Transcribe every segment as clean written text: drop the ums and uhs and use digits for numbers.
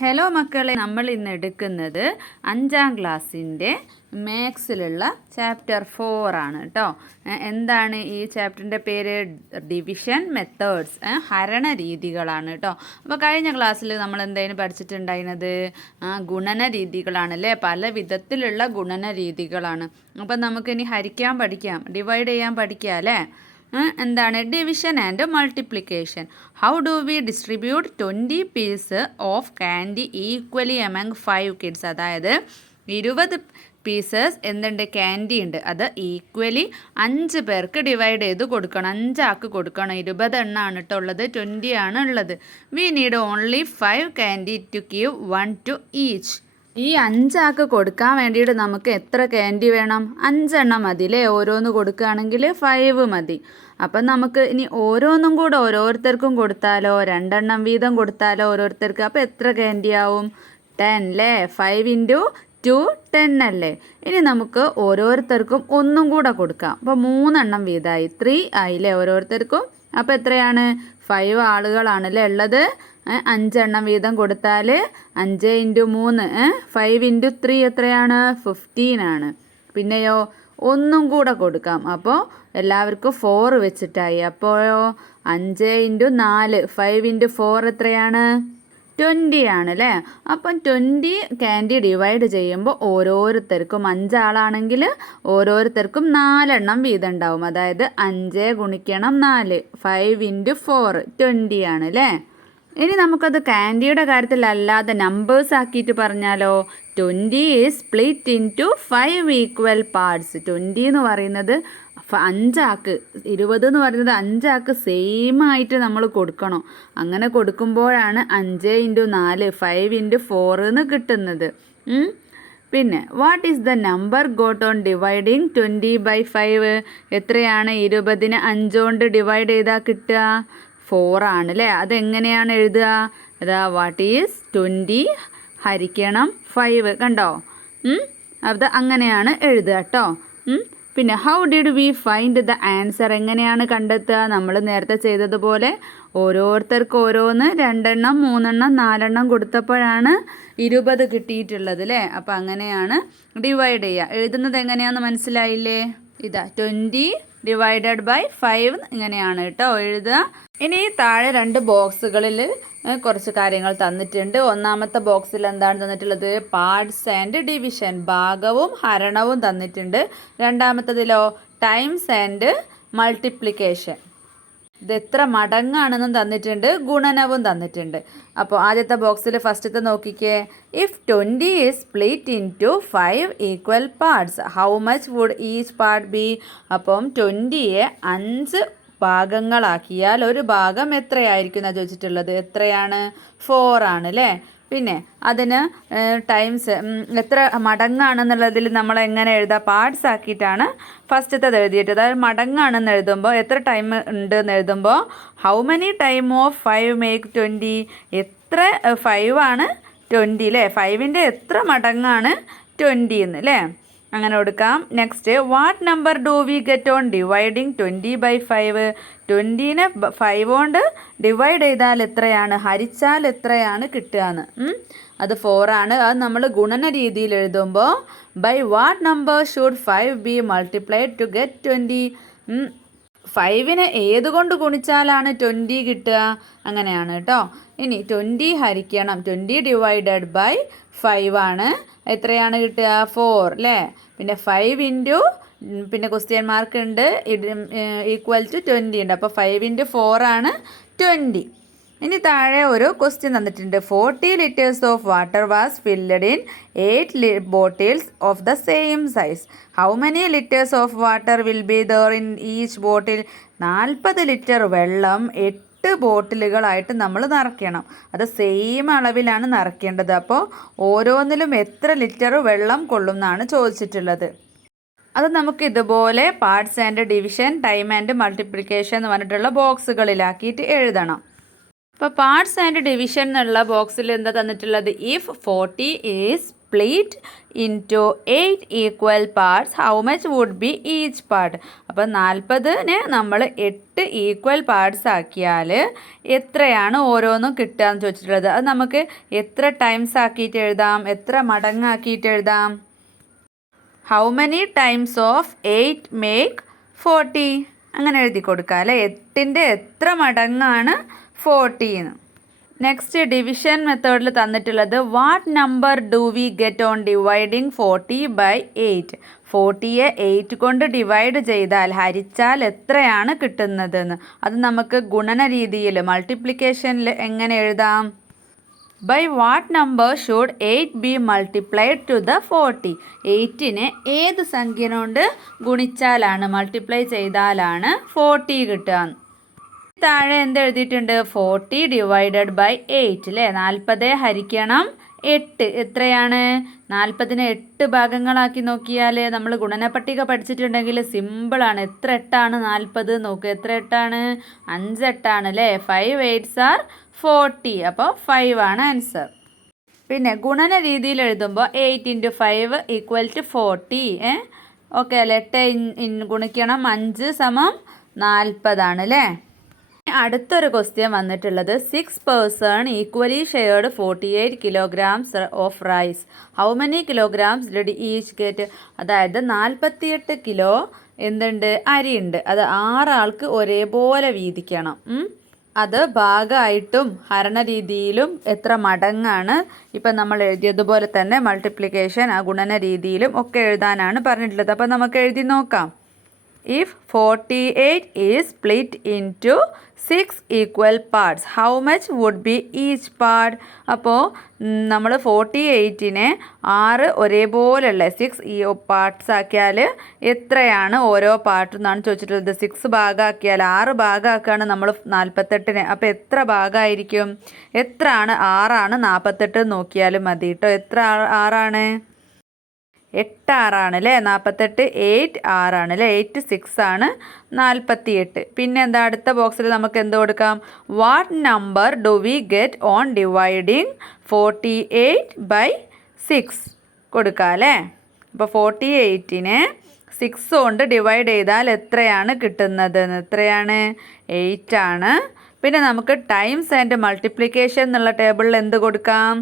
Hello മക്കളെ, നമ്മൾ ഇന്ന് എടുക്കുന്നത് 5ാം ക്ലാസ്സിൻ്റെ മാത്സിലുള്ള ചാപ്റ്റർ 4 ആണ് കേട്ടോ. എന്താണ് ഈ ചാപ്റ്ററിൻ്റെ പേര്? ഡിവിഷൻ മെത്തേഡ്സ്, ഹരണ രീതികളാണ് കേട്ടോ. അപ്പോൾ കഴിഞ്ഞ ക്ലാസ്സിൽ നമ്മൾ എന്തായാലും പഠിച്ചിട്ടുണ്ടായിരുന്നത് ഗുണന രീതികളാണല്ലേ. പല വിധത്തിലുള്ള ഗുണന രീതികളാണ്. അപ്പം നമുക്കിനി ഹരിക്കാൻ പഠിക്കാം, ഡിവൈഡ് ചെയ്യാൻ പഠിക്കാം അല്ലേ. എന്താണ് division and multiplication? How do we distribute 20 piece of candy equally among 5 kids? അതായത് 20 പീസസ് എന്തുണ്ട്, ക്യാൻഡി ഉണ്ട്. അത് ഈക്വലി 5 പേർക്ക് ഡിവൈഡ് ചെയ്ത് കൊടുക്കണം, 5 ആൾക്ക് കൊടുക്കണം. 20 എണ്ണമാണ് കേട്ടോ ഉള്ളത്, 20 ആണ് ഉള്ളത്. We need only 5 candy to give 1 to each. ഈ 5 ആൾക്ക് കൊടുക്കാൻ വേണ്ടിയിട്ട് നമുക്ക് എത്ര ക്യാൻഡി വേണം? 5 എണ്ണം മതി അല്ലേ. ഓരോന്ന് കൊടുക്കുകയാണെങ്കിൽ 5 മതി. അപ്പം നമുക്ക് ഇനി ഓരോന്നും കൂടെ ഓരോരുത്തർക്കും കൊടുത്താലോ, 2 എണ്ണം വീതം കൊടുത്താലോ ഓരോരുത്തർക്ക്. അപ്പോൾ എത്ര ക്യാൻഡി ആവും? 10 അല്ലേ. 5 × 2 10 അല്ലേ. ഇനി നമുക്ക് ഓരോരുത്തർക്കും ഒന്നും കൂടെ കൊടുക്കാം. അപ്പോൾ 3 എണ്ണം വീതമായി, 3 ആയില്ലേ ഓരോരുത്തർക്കും. അപ്പോൾ എത്രയാണ്? 5 ആളുകളാണല്ലേ ഉള്ളത്. 5 എണ്ണം വീതം കൊടുത്താൽ 5 × 3 5 × 3 എത്രയാണ്? 15 ആണ്. പിന്നെയോ ഒന്നും കൂടെ കൊടുക്കാം. അപ്പോൾ എല്ലാവർക്കും 4 വെച്ചിട്ടായി. അപ്പോഴോ 5 × 4 5 × 4 എത്രയാണ്? 20 ആണ് അല്ലേ. അപ്പം 20 ക്യാൻഡി ഡിവൈഡ് ചെയ്യുമ്പോൾ ഓരോരുത്തർക്കും 5 ആളാണെങ്കിൽ ഓരോരുത്തർക്കും 4 എണ്ണം വീതം ഉണ്ടാവും. അതായത് 5 × 4 5 × 4 20 ആണ് അല്ലേ. ഇനി നമുക്കത് ക്യാൻഡിയുടെ കാര്യത്തിലല്ലാതെ നമ്പേഴ്സ് ആക്കിയിട്ട് പറഞ്ഞാലോ? 20 is split into 5 equal parts. 20 എന്ന് പറയുന്നത് 5 ആൾക്ക്, 20 എന്ന് പറയുന്നത് 5 ആൾക്ക് സെയിം ആയിട്ട് നമ്മൾ കൊടുക്കണം. അങ്ങനെ കൊടുക്കുമ്പോഴാണ് 5 × 4 5 × 4 എന്ന് കിട്ടുന്നത്. പിന്നെ what is the number got on dividing 20/5? എത്രയാണ് 20നെ 5 കൊണ്ട് ഡിവൈഡ് ചെയ്താൽ കിട്ടുക? 4 ആണ് അല്ലേ. അതെങ്ങനെയാണ് എഴുതുക? അതാ വാട്ട് ഈസ് 20 ഹരിക്കണം 5. കണ്ടോ? അത് അങ്ങനെയാണ് എഴുതുക കേട്ടോ. പിന്നെ how did we find the answer? എങ്ങനെയാണ് കണ്ടെത്തുക? നമ്മൾ നേരത്തെ ചെയ്തതുപോലെ ഓരോരുത്തർക്ക് ഓരോന്ന് 2 എണ്ണം 3 എണ്ണം 4 എണ്ണം കൊടുത്തപ്പോഴാണ് 20 കിട്ടിയിട്ടുള്ളത് അല്ലേ. അപ്പം അങ്ങനെയാണ് ഡിവൈഡ് ചെയ്യുക. എഴുതുന്നത് എങ്ങനെയാണെന്ന് മനസ്സിലായില്ലേ? ഇതാ 20 ഡിവൈഡഡ് ബൈ 5 ഇങ്ങനെയാണ് കേട്ടോ എഴുതുക. ഇനി താഴെ 2 ബോക്സുകളിൽ കുറച്ച് കാര്യങ്ങൾ തന്നിട്ടുണ്ട്. ഒന്നാമത്തെ ബോക്സിൽ എന്താണ് തന്നിട്ടുള്ളത്? പാർട്സ് ആൻഡ് ഡിവിഷൻ, ഭാഗവും ഹരണവും തന്നിട്ടുണ്ട്. രണ്ടാമത്തതിലോ ടൈംസ് ആൻഡ് മൾട്ടിപ്ലിക്കേഷൻ, ഇത് എത്ര മടങ്ങാണെന്നും തന്നിട്ടുണ്ട്, ഗുണനവും തന്നിട്ടുണ്ട്. അപ്പോൾ ആദ്യത്തെ ബോക്സിൽ ഫസ്റ്റത്തെ നോക്കിക്കേ. If 20 is split into 5 equal parts, how much would each part be? അപ്പം 20യെ 5 ഭാഗങ്ങളാക്കിയാൽ ഒരു ഭാഗം എത്രയായിരിക്കും എന്നാണ് ചോദിച്ചിട്ടുള്ളത്. എത്രയാണ്? 4 ആണ് അല്ലേ. പിന്നെ അതിന് ടൈംസ് എത്ര മടങ്ങാണെന്നുള്ളതിൽ നമ്മൾ എങ്ങനെ എഴുതുക? പാർട്സ് ആക്കിയിട്ടാണ് ഫസ്റ്റത്തത് എഴുതിയിട്ട്. അതായത് മടങ്ങാണെന്ന് എഴുതുമ്പോൾ എത്ര ടൈം ഉണ്ട് എന്ന് എഴുതുമ്പോൾ how many time of 5 make 20? എത്ര 5 ആണ് 20 അല്ലേ. 5ൻ്റെ എത്ര മടങ്ങാണ് 20 എന്ന് അല്ലേ. അങ്ങനെ കൊടുക്കാം. Next, what number do we get on dividing 20/5? 20നെ 5 കൊണ്ട് ഡിവൈഡ് ചെയ്താൽ എത്രയാണ്, ഹരിച്ചാൽ എത്രയാണ് കിട്ടുകയെന്ന്? അത് 4 ആണ്. അത് നമ്മൾ ഗുണന രീതിയിൽ എഴുതുമ്പോൾ by what number should 5 be multiplied to get 20? 5നെ ഏതുകൊണ്ട് ഗുണിച്ചാലാണ് 20 കിട്ടുക? അങ്ങനെയാണ് കേട്ടോ. ഇനി 20 ഹരിക്കണം 20 ഡിവൈഡഡ് ബൈ 5 ആണ്. എത്രയാണ് കിട്ടുക? 4 അല്ലേ. പിന്നെ 5 × പിന്നെ ക്വസ്റ്റ്യൻ മാർക്ക് ഉണ്ട്, ഈക്വൽ ടു 20 ഉണ്ട്. അപ്പോൾ 5 × 4 ആണ് 20. ഇനി താഴെ ഒരു ക്വസ്റ്റ്യൻ തന്നിട്ടുണ്ട്. 40 liters of water was filled in 8 bottles of the same size. How many litres of water will be there in each bottle? 40 litre വെള്ളം 8 ബോട്ടിലുകളായിട്ട് നമ്മൾ നിറയ്ക്കണം. അത് സെയിം അളവിലാണ് നിറയ്ക്കേണ്ടത്. അപ്പോൾ ഓരോന്നിലും എത്ര ലിറ്റർ വെള്ളം കൊള്ളും എന്നാണ് ചോദിച്ചിട്ടുള്ളത്. അത് നമുക്ക് ഇതുപോലെ parts and division, time and multiplication എന്ന് പറഞ്ഞിട്ടുള്ള ബോക്സുകളിലാക്കിയിട്ട് എഴുതണം. അപ്പോൾ പാർട്സ് ആൻഡ് ഡിവിഷൻ എന്നുള്ള ബോക്സിൽ എന്താ തന്നിട്ടുള്ളത്? If 40 is split into 8 equal parts how much would be each part. അപ്പോൾ 40നെ നമ്മൾ 8 ഈക്വൽ പാർട്സ് ആക്കിയാൽ എത്രയാണ് ഓരോന്നും കിട്ടുക എന്ന് ചോദിച്ചിട്ടുള്ളത്. അത് നമുക്ക് എത്ര ടൈംസ് ആക്കിയിട്ട് എഴുതാം, എത്ര മടങ്ങാക്കിയിട്ട് എഴുതാം? How many times of 8 make 40 അങ്ങനെ എഴുതി കൊടുക്കുക അല്ലേ. 8ൻ്റെ എത്ര മടങ്ങാണ് 40 എന്ന്. നെക്സ്റ്റ് ഡിവിഷൻ മെത്തേഡിൽ തന്നിട്ടുള്ളത് what number do we get on dividing 40/8. 40യെ 8 കൊണ്ട് ഡിവൈഡ് ചെയ്താൽ ഹരിച്ചാൽ എത്രയാണ് കിട്ടുന്നതെന്ന്. അത് നമുക്ക് ഗുണന രീതിയിൽ മൾട്ടിപ്ലിക്കേഷനിൽ എങ്ങനെ എഴുതാം? By what number should 8 be multiplied to the 40. 8നെ ഏത് സംഖ്യ കൊണ്ട് ഗുണിച്ചാലാണ്, മൾട്ടിപ്ലൈ ചെയ്താലാണ് 40 കിട്ടുക? താഴെ എന്ത് എഴുതിയിട്ടുണ്ട്? 40 ഡിവൈഡഡ് ബൈ 8 അല്ലേ. 40 ഹരിക്കണം 8 എത്രയാണ്? 40നെ 8 ഭാഗങ്ങളാക്കി നോക്കിയാൽ നമ്മൾ ഗുണനപ്പട്ടിക പഠിച്ചിട്ടുണ്ടെങ്കിൽ സിമ്പിളാണ്. എത്ര 8ആണ് 40 നോക്കുക. എത്ര 8ആണ്? 5 8ആണ് അല്ലേ. 5 8s are 40. അപ്പോൾ 5 ആണ് ആൻസർ. പിന്നെ ഗുണന രീതിയിൽ എഴുതുമ്പോൾ 8 × 5 = 40. ഓക്കെ അല്ലേ. 8 ഗുണിക്കണം 5 = 40 ആണ് അല്ലേ. അടുത്തൊരു ക്വസ്റ്റ്യൻ വന്നിട്ടുള്ളത് 6 person equally shared 48 kilograms of rice. How many kilograms did each get? അതായത് 48 കിലോ എന്തുണ്ട്, അരിയുണ്ട്. അത് 6 ആൾക്ക് ഒരേപോലെ വീതിക്കണം. അത് ഭാഗമായിട്ടും ഹരണ രീതിയിലും എത്ര മടങ്ങാണ്, ഇപ്പം നമ്മൾ എഴുതിയതുപോലെ തന്നെ മൾട്ടിപ്ലിക്കേഷൻ ആ ഗുണന രീതിയിലും ഒക്കെ എഴുതാനാണ് പറഞ്ഞിട്ടുള്ളത്. അപ്പം നമുക്ക് എഴുതി നോക്കാം. If 48 is split into 6 equal parts, how much would be each part? അപ്പോൾ നമ്മൾ 48നെ 6 ഒരേപോലെയുള്ള 6 പാർട്സ് ആക്കിയാൽ എത്രയാണ് ഓരോ പാർട്ട് എന്നാണ് ചോദിച്ചിട്ടുള്ളത്. 6 ഭാഗമാക്കിയാൽ 6 ഭാഗമാക്കുകയാണ് നമ്മൾ 48നെ. അപ്പോൾ എത്ര ഭാഗമായിരിക്കും? എത്രയാണ് 6ആണ് 48 നോക്കിയാലും മതി കേട്ടോ. എത്ര 6ആണ്? 8 6ആണ് അല്ലേ. 48 8 6ആണ് അല്ലേ. 8 6 ആണ് 48. പിന്നെ എന്താ അടുത്ത ബോക്സിൽ നമുക്ക് എന്ത് കൊടുക്കാം? What number do we get on dividing 48/6 കൊടുക്കാം അല്ലേ. അപ്പോൾ 48നെ 6 കൊണ്ട് ഡിവൈഡ് ചെയ്താൽ എത്രയാണ് കിട്ടുന്നത്? എത്രയാണ്? 8 ആണ്. പിന്നെ നമുക്ക് ടൈംസ് ആൻഡ് മൾട്ടിപ്ലിക്കേഷൻ എന്നുള്ള ടേബിളിൽ എന്ത് കൊടുക്കാം?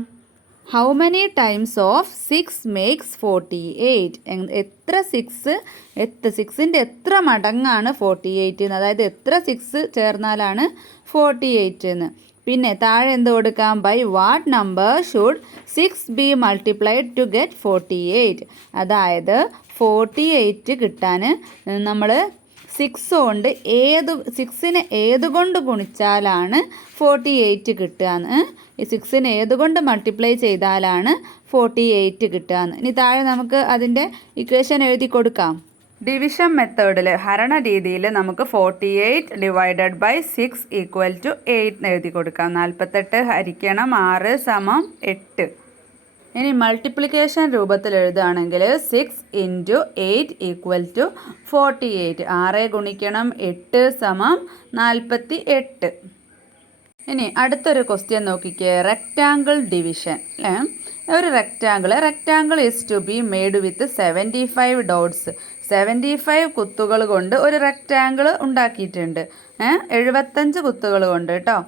How many times of 6 makes 48? എത്ര 6ൻ്റെ എത്ര മടങ്ങാണ് 48 എന്ന്, അതായത് എത്ര 6 ചേർന്നാലാണ് 48 എന്ന്. പിന്നെ താഴെ എന്ത് കൊടുക്കാം? By what number should 6 be multiplied to get 48? അതായത് 48 കിട്ടാൻ നമ്മൾ 6നെ ഏതുകൊണ്ട് ഗുണിച്ചാലാണ് 48 കിട്ടുകയെന്ന്, ഈ 6നെ ഏതുകൊണ്ട് മൾട്ടിപ്ലൈ ചെയ്താലാണ് 48 കിട്ടുകയെന്ന്. ഇനി താഴെ നമുക്ക് അതിൻ്റെ ഇക്വേഷൻ എഴുതി കൊടുക്കാം. ഡിവിഷൻ മെത്തേഡിൽ ഹരണ രീതിയിൽ നമുക്ക് 48 ഡിവൈഡഡ് ബൈ 6 = 8 എഴുതി കൊടുക്കാം. 48 ഹരിക്കണം 6 = 8. ഇനി മൾട്ടിപ്ലിക്കേഷൻ രൂപത്തിൽ എഴുതുകയാണെങ്കിൽ 6 × 8 = 48. 6 ഗുണിക്കണം 8 = 48. ഇനി അടുത്തൊരു ക്വസ്റ്റ്യൻ നോക്കിക്കേ. Rectangle division. ഒരു rectangle is to be made with 75 dots. 75 കുത്തുകൾ കൊണ്ട് ഒരു റെക്റ്റാങ്കിൾ ഉണ്ടാക്കിയിട്ടുണ്ട്. 75 കുത്തുകൾ കൊണ്ട് കേട്ടോ.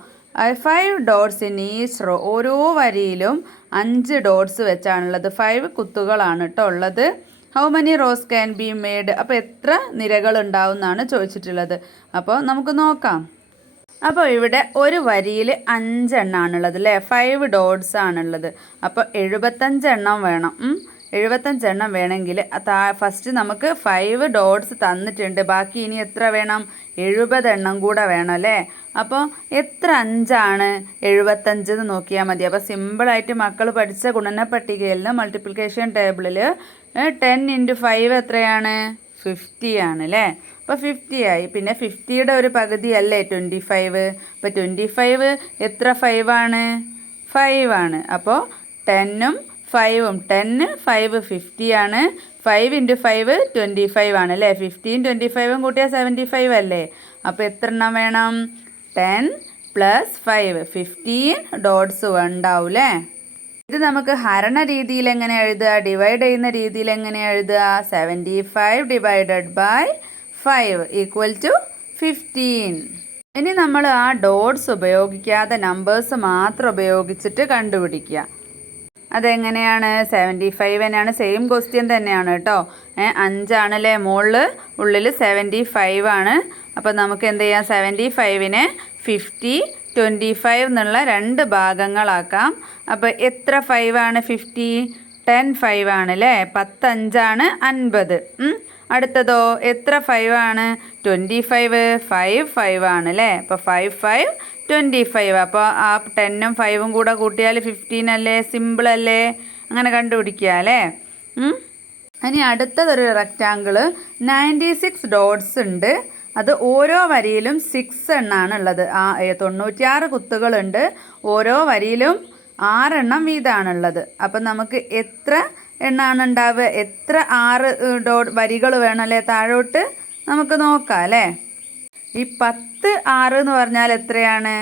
5 ഡോട്ട്സ് ഇൻ ഈച്ച് റോ. ഓരോ വരിയിലും 5 ഡോട്ട്സ് വെച്ചാണുള്ളത്. 5 കുത്തുകളാണ് കേട്ടോ ഉള്ളത്. How many rose can be made? അപ്പോൾ എത്ര നിരകൾ ഉണ്ടാവും എന്നാണ് ചോദിച്ചിട്ടുള്ളത്. അപ്പോൾ നമുക്ക് നോക്കാം. അപ്പോൾ ഇവിടെ ഒരു വരിയിൽ 5 എണ്ണമാണുള്ളത് അല്ലേ. 5 ഡോട്ട്സ് ആണുള്ളത്. അപ്പോൾ 75 എണ്ണം വേണം. 75 എണ്ണം വേണമെങ്കിൽ ഫസ്റ്റ് നമുക്ക് 5 ഡോട്ട്സ് തന്നിട്ടുണ്ട്. ബാക്കി ഇനി എത്ര വേണം? 70 എണ്ണം കൂടെ വേണം അല്ലേ. അപ്പോൾ എത്ര 5ആണ് 75 എന്ന് നോക്കിയാൽ മതി. അപ്പോൾ സിമ്പിളായിട്ട് മക്കൾ പഠിച്ച ഗുണന പട്ടികയിൽ മൾട്ടിപ്ലിക്കേഷൻ ടേബിളിൽ 10 × 5 എത്രയാണ്? 50 ആണ് അല്ലേ. അപ്പോൾ 50 ആയി. പിന്നെ 50യുടെ ഒരു പകുതി അല്ലേ 25. അപ്പോൾ 25 എത്ര 5 ആണ്? 5 ആണ്. അപ്പോൾ 10ഉം 5ഉം 10 5 50 ആണ്. 5 × 5 25 ആണ് അല്ലേ. 50ഉം 25ഉം കൂട്ടിയാൽ 75 അല്ലേ. അപ്പോൾ എത്ര എണ്ണം വേണം? 10 + 5 15 ഡോട്ട്സ് ഉണ്ടാവും അല്ലേ. ഇത് നമുക്ക് ഹരണ രീതിയിൽ എങ്ങനെ എഴുതുക, ഡിവൈഡ് ചെയ്യുന്ന രീതിയിൽ എങ്ങനെ എഴുതുക? 75 ഡിവൈഡഡ് ബൈ 5 ഈക്വൽ ടു 15. ഇനി നമ്മൾ ആ ഡോട്ട്സ് ഉപയോഗിക്കാതെ നമ്പേഴ്സ് മാത്രം ഉപയോഗിച്ചിട്ട് കണ്ടുപിടിക്കുക. അതെങ്ങനെയാണ്? 75 തന്നെയാണ്, സെയിം ക്വസ്റ്റ്യൻ തന്നെയാണ് കേട്ടോ. 5ആണല്ലേ മുകളിൽ, ഉള്ളിൽ 75 ആണ്. അപ്പോൾ നമുക്ക് എന്ത് ചെയ്യാം? 75നെ 50, 25 എന്നുള്ള 2 ഭാഗങ്ങളാക്കാം. അപ്പോൾ എത്ര 5 ആണ്? 50 10 5 ആണല്ലേ. 10 5 50. അടുത്തതോ എത്ര 5 ആണ്? 25 5 5 ആണല്ലേ. അപ്പോൾ 5 5 25. അപ്പോൾ ആ 10ഉം 5ഉം കൂടെ കൂട്ടിയാൽ 15 അല്ലേ? സിമ്പിൾ അല്ലേ? അങ്ങനെ കണ്ടുപിടിക്കുക അല്ലേ. ഇനി അടുത്തതൊരു റെക്റ്റാങ്കിൾ 96 ഡോട്ട്സ് ഉണ്ട്. അത് ഓരോ വരിയിലും 6 എണ്ണമാണ് ഉള്ളത്. 96 കുത്തുകളുണ്ട്. ഓരോ വരിയിലും 6 എണ്ണം വീതമാണുള്ളത്. അപ്പം നമുക്ക് എത്ര എണ്ണമാണ് ഉണ്ടാവുക? എത്ര 6 വരികൾ വേണമല്ലേ താഴോട്ട്? നമുക്ക് നോക്കാം അല്ലേ. ഈ 10 6 എന്ന് പറഞ്ഞാൽ എത്രയാണ്?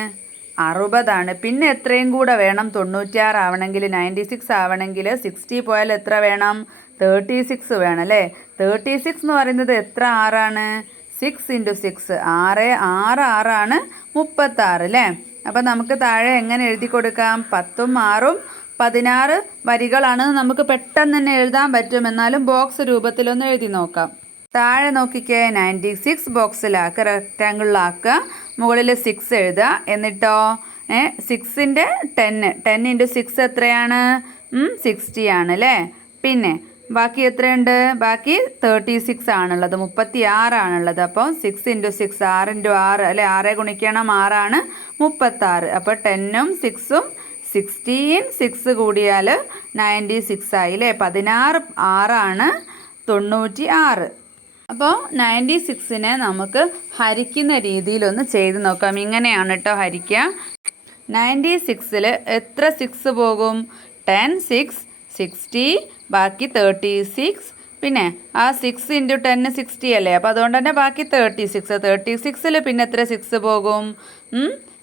60 പിന്നെ എത്രയും കൂടെ വേണം? 96 ആവണമെങ്കിൽ, 96 ആവണമെങ്കിൽ 60 പോയാൽ എത്ര വേണം? 36 വേണം അല്ലേ. 36 എന്ന് പറയുന്നത് എത്ര 6 ആണ്? 6 × 6 6 6 6 36 അല്ലേ. അപ്പം നമുക്ക് താഴെ എങ്ങനെ എഴുതി കൊടുക്കാം? 10ഉം 6ഉം 16 വരികളാണ്. നമുക്ക് പെട്ടെന്ന് തന്നെ എഴുതാൻ പറ്റും. എന്നാലും ബോക്സ് രൂപത്തിലൊന്ന് എഴുതി നോക്കാം. താഴെ നോക്കിക്കേ, 96 ബോക്സിലാക്കുക, റെക്റ്റാങ്കിളിലാക്കുക. മുകളിൽ 6 എഴുതുക. എന്നിട്ടോ 6ൻ്റെ 10 × 6 എത്രയാണ്? 60 ആണല്ലേ. പിന്നെ ബാക്കി എത്രയുണ്ട്? ബാക്കി 36 ആണുള്ളത്, 36 ആണുള്ളത്. അപ്പോൾ 6 × 6 6 × 6 അല്ലേ. 6 ഗുണിക്കണം 6 ആണ് 36. അപ്പോൾ 10ഉം 6ഉം 16 6 കൂടിയാൽ 96 ആയില്ലേ. 16 6 ആണ് 96. അപ്പോൾ 96നെ നമുക്ക് ഹരിക്കുന്ന രീതിയിലൊന്ന് ചെയ്ത് നോക്കാം. ഇങ്ങനെയാണ് കേട്ടോ ഹരിക്കുക. 96ൽ എത്ര 6 പോകും? 10 6 60, ബാക്കി 36. പിന്നെ ആ 6 × 10 60 അല്ലേ. അപ്പോൾ അതുകൊണ്ട് തന്നെ ബാക്കി 36. 36ൽ പിന്നെ എത്ര 6 പോകും?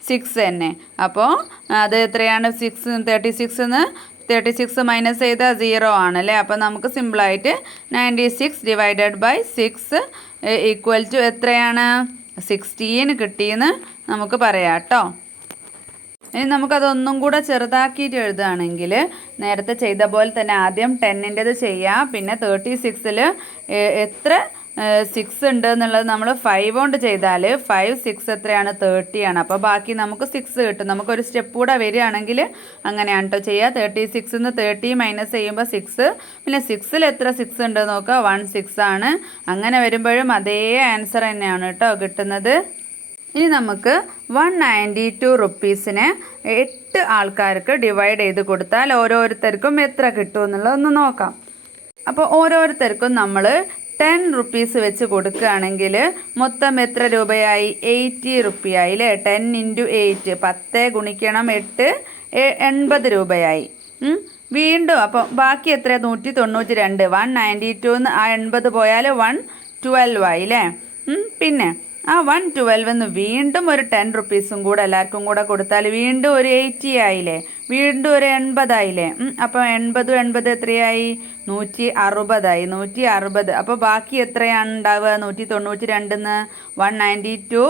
6 തന്നെ. അപ്പോൾ അത് എത്രയാണ്? 36 36 മൈനസ് ചെയ്താൽ 0 ആണല്ലേ. അപ്പോൾ നമുക്ക് സിമ്പിളായിട്ട് 96 ഡിവൈഡഡ് ബൈ 6 ഈക്വൽ ടു എത്രയാണ്? 16 കിട്ടിയെന്ന് നമുക്ക് പറയാം കേട്ടോ. ഇനി നമുക്കതൊന്നും കൂടെ ചെറുതാക്കിയിട്ട് എഴുതുകയാണെങ്കിൽ നേരത്തെ ചെയ്ത പോലെ തന്നെ ആദ്യം 10ൻ്റെത് ചെയ്യാം. പിന്നെ 36ൽ എത്ര 6 ഉണ്ട് എന്നുള്ളത് നമ്മൾ 5 കൊണ്ട് ചെയ്താൽ 5 6 എത്രയാണ്? 30 ആണ്. അപ്പോൾ ബാക്കി നമുക്ക് 6 കിട്ടും. നമുക്കൊരു സ്റ്റെപ്പ് കൂടെ വരികയാണെങ്കിൽ അങ്ങനെയാണ് കേട്ടോ ചെയ്യുക. 36 നിന്ന് 30 മൈനസ് ചെയ്യുമ്പോൾ 6. പിന്നെ 6ൽ എത്ര 6 ഉണ്ട് നോക്കുക? 1 6 ആണ്. അങ്ങനെ വരുമ്പോഴും അതേ ആൻസർ തന്നെയാണ് കേട്ടോ കിട്ടുന്നത്. ഇനി നമുക്ക് 192 റുപ്പീസിനെ 8 ആൾക്കാർക്ക് ഡിവൈഡ് ചെയ്ത് കൊടുത്താൽ ഓരോരുത്തർക്കും എത്ര കിട്ടും എന്നുള്ളതൊന്ന് നോക്കാം. അപ്പോൾ ഓരോരുത്തർക്കും നമ്മൾ 10 റുപ്പീസ് വെച്ച് കൊടുക്കുകയാണെങ്കിൽ മൊത്തം എത്ര രൂപയായി? 80 റുപ്പിയായി അല്ലേ. 10 × 8 10 ഗുണിക്കണം 8 80 രൂപയായി. വീണ്ടും അപ്പോൾ ബാക്കി എത്ര? 192. 192 ആ 80 പോയാൽ 112 ആയി അല്ലേ. പിന്നെ ആ 112 വീണ്ടും ഒരു 10 റുപ്പീസും കൂടെ എല്ലാവർക്കും കൂടെ കൊടുത്താൽ വീണ്ടും ഒരു 80 ആയില്ലേ. വീണ്ടും ഒരു 80 ആയില്ലേ. അപ്പോൾ 80 80 എത്രയായി? 160 ആയി. 160. അപ്പോൾ ബാക്കി എത്രയാണ് ഉണ്ടാവുക? 192 192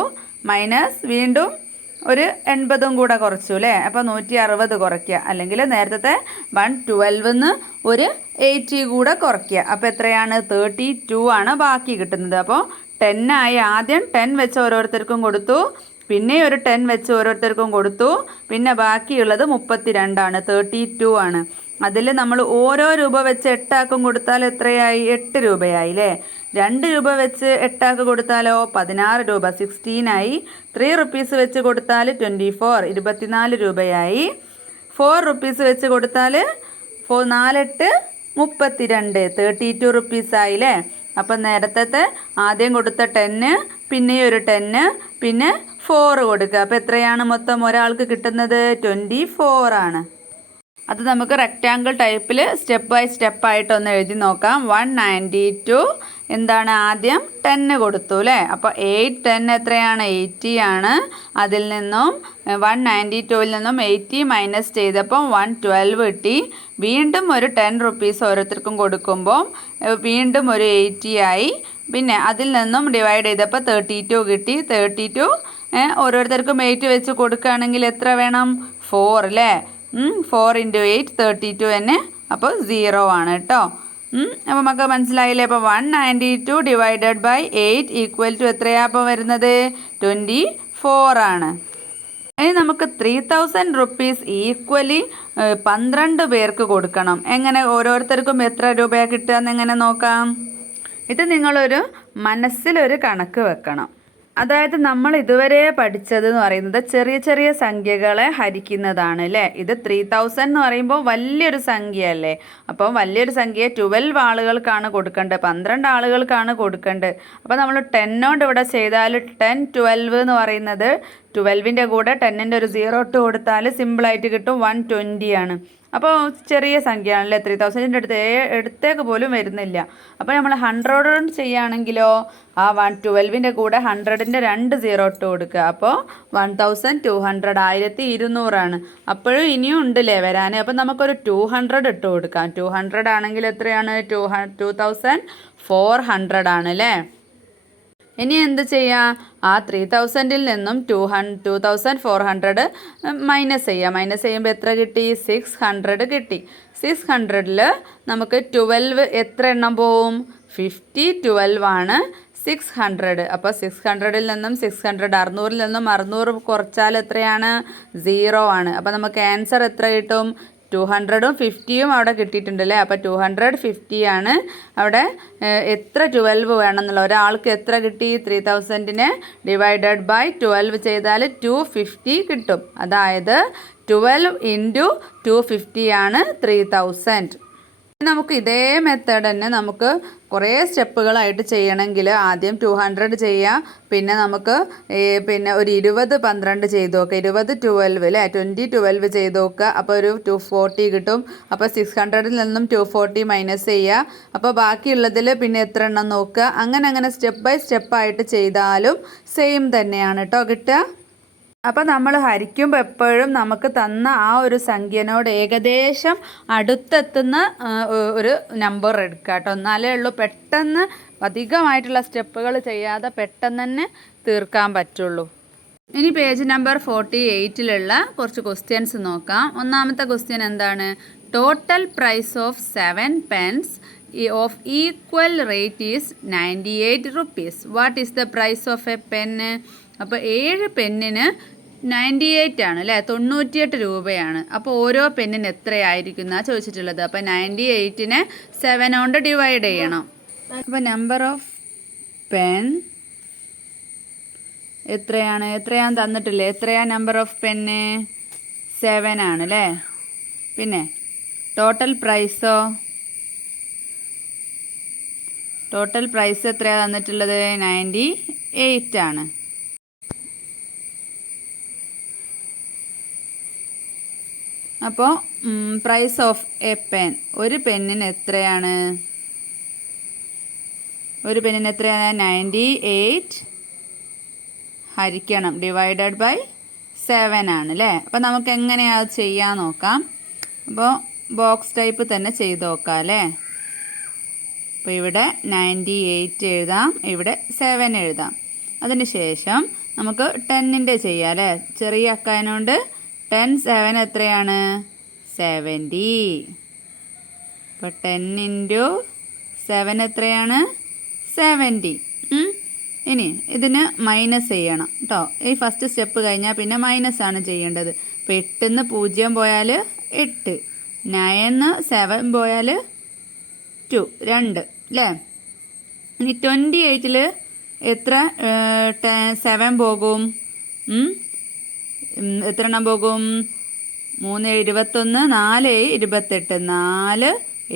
മൈനസ് വീണ്ടും ഒരു 80 കൂടെ കുറച്ചു അല്ലേ. അപ്പോൾ 160 കുറയ്ക്കുക. അല്ലെങ്കിൽ നേരത്തെ 112 ഒരു 80 കൂടെ കുറയ്ക്കുക. അപ്പോൾ എത്രയാണ്? 32 ആണ് ബാക്കി കിട്ടുന്നത്. അപ്പോൾ 10 ആയി. ആദ്യം 10 വെച്ച് ഓരോരുത്തർക്കും കൊടുത്തു, പിന്നെ ഒരു 10 വെച്ച് ഓരോരുത്തർക്കും കൊടുത്തു, പിന്നെ ബാക്കിയുള്ളത് 32 ആണ്, 32 ആണ്. അതിൽ നമ്മൾ ഓരോ രൂപ വെച്ച് 8 ആക്കും കൊടുത്താൽ എത്രയായി? 8 രൂപയായി അല്ലേ. 2 രൂപ വെച്ച് 8 ആക്ക് കൊടുത്താലോ 16 രൂപ, 16 ആയി. 3 റുപ്പീസ് വെച്ച് കൊടുത്താൽ 24 24 രൂപയായി. 4 റുപ്പീസ് വെച്ച് കൊടുത്താൽ 4 8 32 32 റുപ്പീസ് ആയില്ലേ. അപ്പം നേരത്തെ ആദ്യം കൊടുത്ത 10, പിന്നെ ഒരു 10, പിന്നെ 4 കൊടുക്കുക. അപ്പോൾ എത്രയാണ് മൊത്തം ഒരാൾക്ക് കിട്ടുന്നത്? 24 ആണ്. അത് നമുക്ക് റെക്റ്റാങ്കിൾ ടൈപ്പിൽ സ്റ്റെപ്പ് ബൈ സ്റ്റെപ്പ് ആയിട്ടൊന്ന് എഴുതി നോക്കാം. 192 എന്താണ്, ആദ്യം 10 കൊടുത്തു അല്ലേ. അപ്പോൾ 8 10 എത്രയാണ്, 80 ആണ്. അതിൽ നിന്നും 192ൽ നിന്നും 80 മൈനസ് ചെയ്തപ്പോൾ 112 കിട്ടി. വീണ്ടും ഒരു 10 റുപ്പീസ് ഓരോരുത്തർക്കും കൊടുക്കുമ്പോൾ വീണ്ടും ഒരു 80 ആയി. പിന്നെ അതിൽ നിന്നും ഡിവൈഡ് ചെയ്തപ്പോൾ 32 കിട്ടി. 32 ഓരോരുത്തർക്കും 8 വെച്ച് കൊടുക്കുകയാണെങ്കിൽ എത്ര വേണം, 4 അല്ലേ. 4 × 8 32 തന്നെ. അപ്പോൾ 0 ആണ് കേട്ടോ. അപ്പോൾ നമുക്ക് മനസ്സിലായില്ലേ. അപ്പോൾ 192 ഡിവൈഡഡ് ബൈ 8 ഈക്വൽ ടു എത്രയാണ് അപ്പോൾ വരുന്നത്, 24 ആണ്. ഇനി നമുക്ക് 3000 റുപ്പീസ് ഈക്വലി 12 പേർക്ക് കൊടുക്കണം. എങ്ങനെ, ഓരോരുത്തർക്കും എത്ര രൂപയാണ് കിട്ടുക എന്നെങ്ങനെ നോക്കാം. ഇത് നിങ്ങളൊരു മനസ്സിലൊരു കണക്ക് വെക്കണം. അതായത് നമ്മൾ ഇതുവരെ പഠിച്ചത് എന്ന് പറയുന്നത് ചെറിയ ചെറിയ സംഖ്യകളെ ഹരിക്കുന്നതാണ് അല്ലേ. ഇത് 3000 എന്ന് പറയുമ്പോൾ വലിയൊരു സംഖ്യ അല്ലേ. അപ്പോൾ വലിയൊരു സംഖ്യ 12 ആളുകൾക്കാണ് കൊടുക്കേണ്ടത്, 12 ആളുകൾക്കാണ് കൊടുക്കേണ്ടത്. അപ്പോൾ നമ്മൾ 10 കൊണ്ട് ഇവിടെ ചെയ്താൽ 10 12 എന്ന് പറയുന്നത് 12ൻ്റെ കൂടെ 10ൻ്റെ ഒരു 0 ഇട്ട് കൊടുത്താൽ സിമ്പിളായിട്ട് കിട്ടും 120 ആണ്. അപ്പോൾ ചെറിയ സംഖ്യ ആണല്ലേ, 3000ൻ്റെ അടുത്തേക്ക് പോലും വരുന്നില്ല. അപ്പോൾ നമ്മൾ 100 ചെയ്യുകയാണെങ്കിലോ ആ 112ൻ്റെ കൂടെ 100ൻ്റെ 2 0 ഇട്ട് കൊടുക്കുക. അപ്പോൾ 1200 1200 ആണ്. അപ്പോഴും ഇനിയും ഉണ്ടല്ലേ വരാൻ. അപ്പോൾ നമുക്കൊരു 200 ഇട്ട് കൊടുക്കാം. 200 ആണെങ്കിൽ എത്രയാണ്, 2400 ആണ് അല്ലേ. ഇനി എന്ത് ചെയ്യാം, ആ 3000ൽ നിന്നും 2400 മൈനസ് ചെയ്യാം. മൈനസ് ചെയ്യുമ്പോൾ എത്ര കിട്ടി, 600 കിട്ടി. 600ൽ നമുക്ക് 12 എത്ര എണ്ണം പോവും, 50 12 ആണ് 600. അപ്പോൾ 600ൽ നിന്നും 600 600ൽ നിന്നും 600 കുറച്ചാൽ എത്രയാണ്, 0 ആണ്. അപ്പോൾ നമുക്ക് ആൻസർ എത്ര കിട്ടും, 200ഉം 50യും അവിടെ കിട്ടിയിട്ടുണ്ട് അല്ലേ. അപ്പോൾ 250 ആണ് അവിടെ. എത്ര 12 വേണമെന്നുള്ള, ഒരാൾക്ക് എത്ര കിട്ടി, 3000നെ ഡിവൈഡഡ് ബൈ 12 ചെയ്താൽ 250 കിട്ടും. അതായത് 12 × 250 ആണ് 3000. നമുക്ക് ഇതേ മെത്തേഡ് തന്നെ നമുക്ക് കുറേ സ്റ്റെപ്പുകളായിട്ട് ചെയ്യണമെങ്കിൽ ആദ്യം 200 ചെയ്യാം. പിന്നെ നമുക്ക് പിന്നെ ഒരു 20 12 ചെയ്ത് നോക്കുക. 20 12 അല്ലേ, 20 12 ചെയ്ത് നോക്കുക. അപ്പോൾ ഒരു 240 കിട്ടും. അപ്പോൾ 600ൽ നിന്നും 240 മൈനസ് ചെയ്യുക. അപ്പോൾ ബാക്കിയുള്ളതിൽ പിന്നെ എത്ര എണ്ണം നോക്കുക. അങ്ങനെ സ്റ്റെപ്പ് ബൈ സ്റ്റെപ്പായിട്ട് ചെയ്താലും സെയിം തന്നെയാണ് കേട്ടോ കിട്ടുക. അപ്പോൾ നമ്മൾ ഹരിക്കുമ്പോൾ എപ്പോഴും നമുക്ക് തന്ന ആ ഒരു സംഖ്യനോട് ഏകദേശം അടുത്തെത്തുന്ന ഒരു നമ്പർ എടുക്കുക കേട്ടോ. എന്നാലേ ഉള്ളൂ പെട്ടെന്ന് അധികമായിട്ടുള്ള സ്റ്റെപ്പുകൾ ചെയ്യാതെ പെട്ടെന്ന് തന്നെ തീർക്കാൻ പറ്റുള്ളൂ. ഇനി പേജ് നമ്പർ 48ലുള്ള കുറച്ച് ക്വസ്റ്റ്യൻസ് നോക്കാം. ഒന്നാമത്തെ ക്വസ്റ്റ്യൻ എന്താണ്, total price of 7 pens of equal rate is 98 rupees. What is the price of a pen. അപ്പോൾ 7 പെന്നിന് 98 ആണ് അല്ലേ, 98 രൂപയാണ്. അപ്പോൾ ഓരോ പെന്നിന് എത്രയായിരിക്കും എന്നാണ് ചോദിച്ചിട്ടുള്ളത്. അപ്പോൾ 98നെ 7 കൊണ്ട് ഡിവൈഡ് ചെയ്യണം. അപ്പോൾ നമ്പർ ഓഫ് പെൻ എത്രയാണ് തന്നിട്ടില്ലേ, എത്രയാണ് നമ്പർ ഓഫ് പെന്ന്, 7 ആണ് അല്ലേ. പിന്നെ ടോട്ടൽ പ്രൈസോ, ടോട്ടൽ പ്രൈസ് എത്രയാണ് തന്നിട്ടുള്ളത്, 98 ആണ്. അപ്പോൾ പ്രൈസ് ഓഫ് എ പെൻ, ഒരു പെന്നിന് എത്രയാണ്, 98 ഹരിക്കണം ഡിവൈഡഡ് ബൈ 7 ആണ് അല്ലേ. അപ്പോൾ നമുക്ക് എങ്ങനെയാണ് അത് ചെയ്യാൻ നോക്കാം. അപ്പോൾ ബോക്സ് ടൈപ്പ് തന്നെ ചെയ്ത് നോക്കാം അല്ലേ. അപ്പോൾ ഇവിടെ 98 എഴുതാം, ഇവിടെ 7 എഴുതാം. അതിന് ശേഷം നമുക്ക് 10ൻ്റെ ചെയ്യാം അല്ലേ. ചെറിയ അക്കായതുകൊണ്ട് 10 7 എത്രയാണ്, 70. അപ്പോൾ 10 × 7 എത്രയാണ്, 70. ഇനി ഇതിന് മൈനസ് ചെയ്യണം കേട്ടോ. ഈ ഫസ്റ്റ് സ്റ്റെപ്പ് കഴിഞ്ഞാൽ പിന്നെ മൈനസ് ആണ് ചെയ്യേണ്ടത്. അപ്പോൾ 8ന്ന് 0 പോയാൽ 8, 9ന്ന് 7 പോയാൽ 2 അല്ലേ. ഇനി 28ൽ എത്ര 7 പോകും, എത്ര എണ്ണം പോകും, 3 21 4 28 4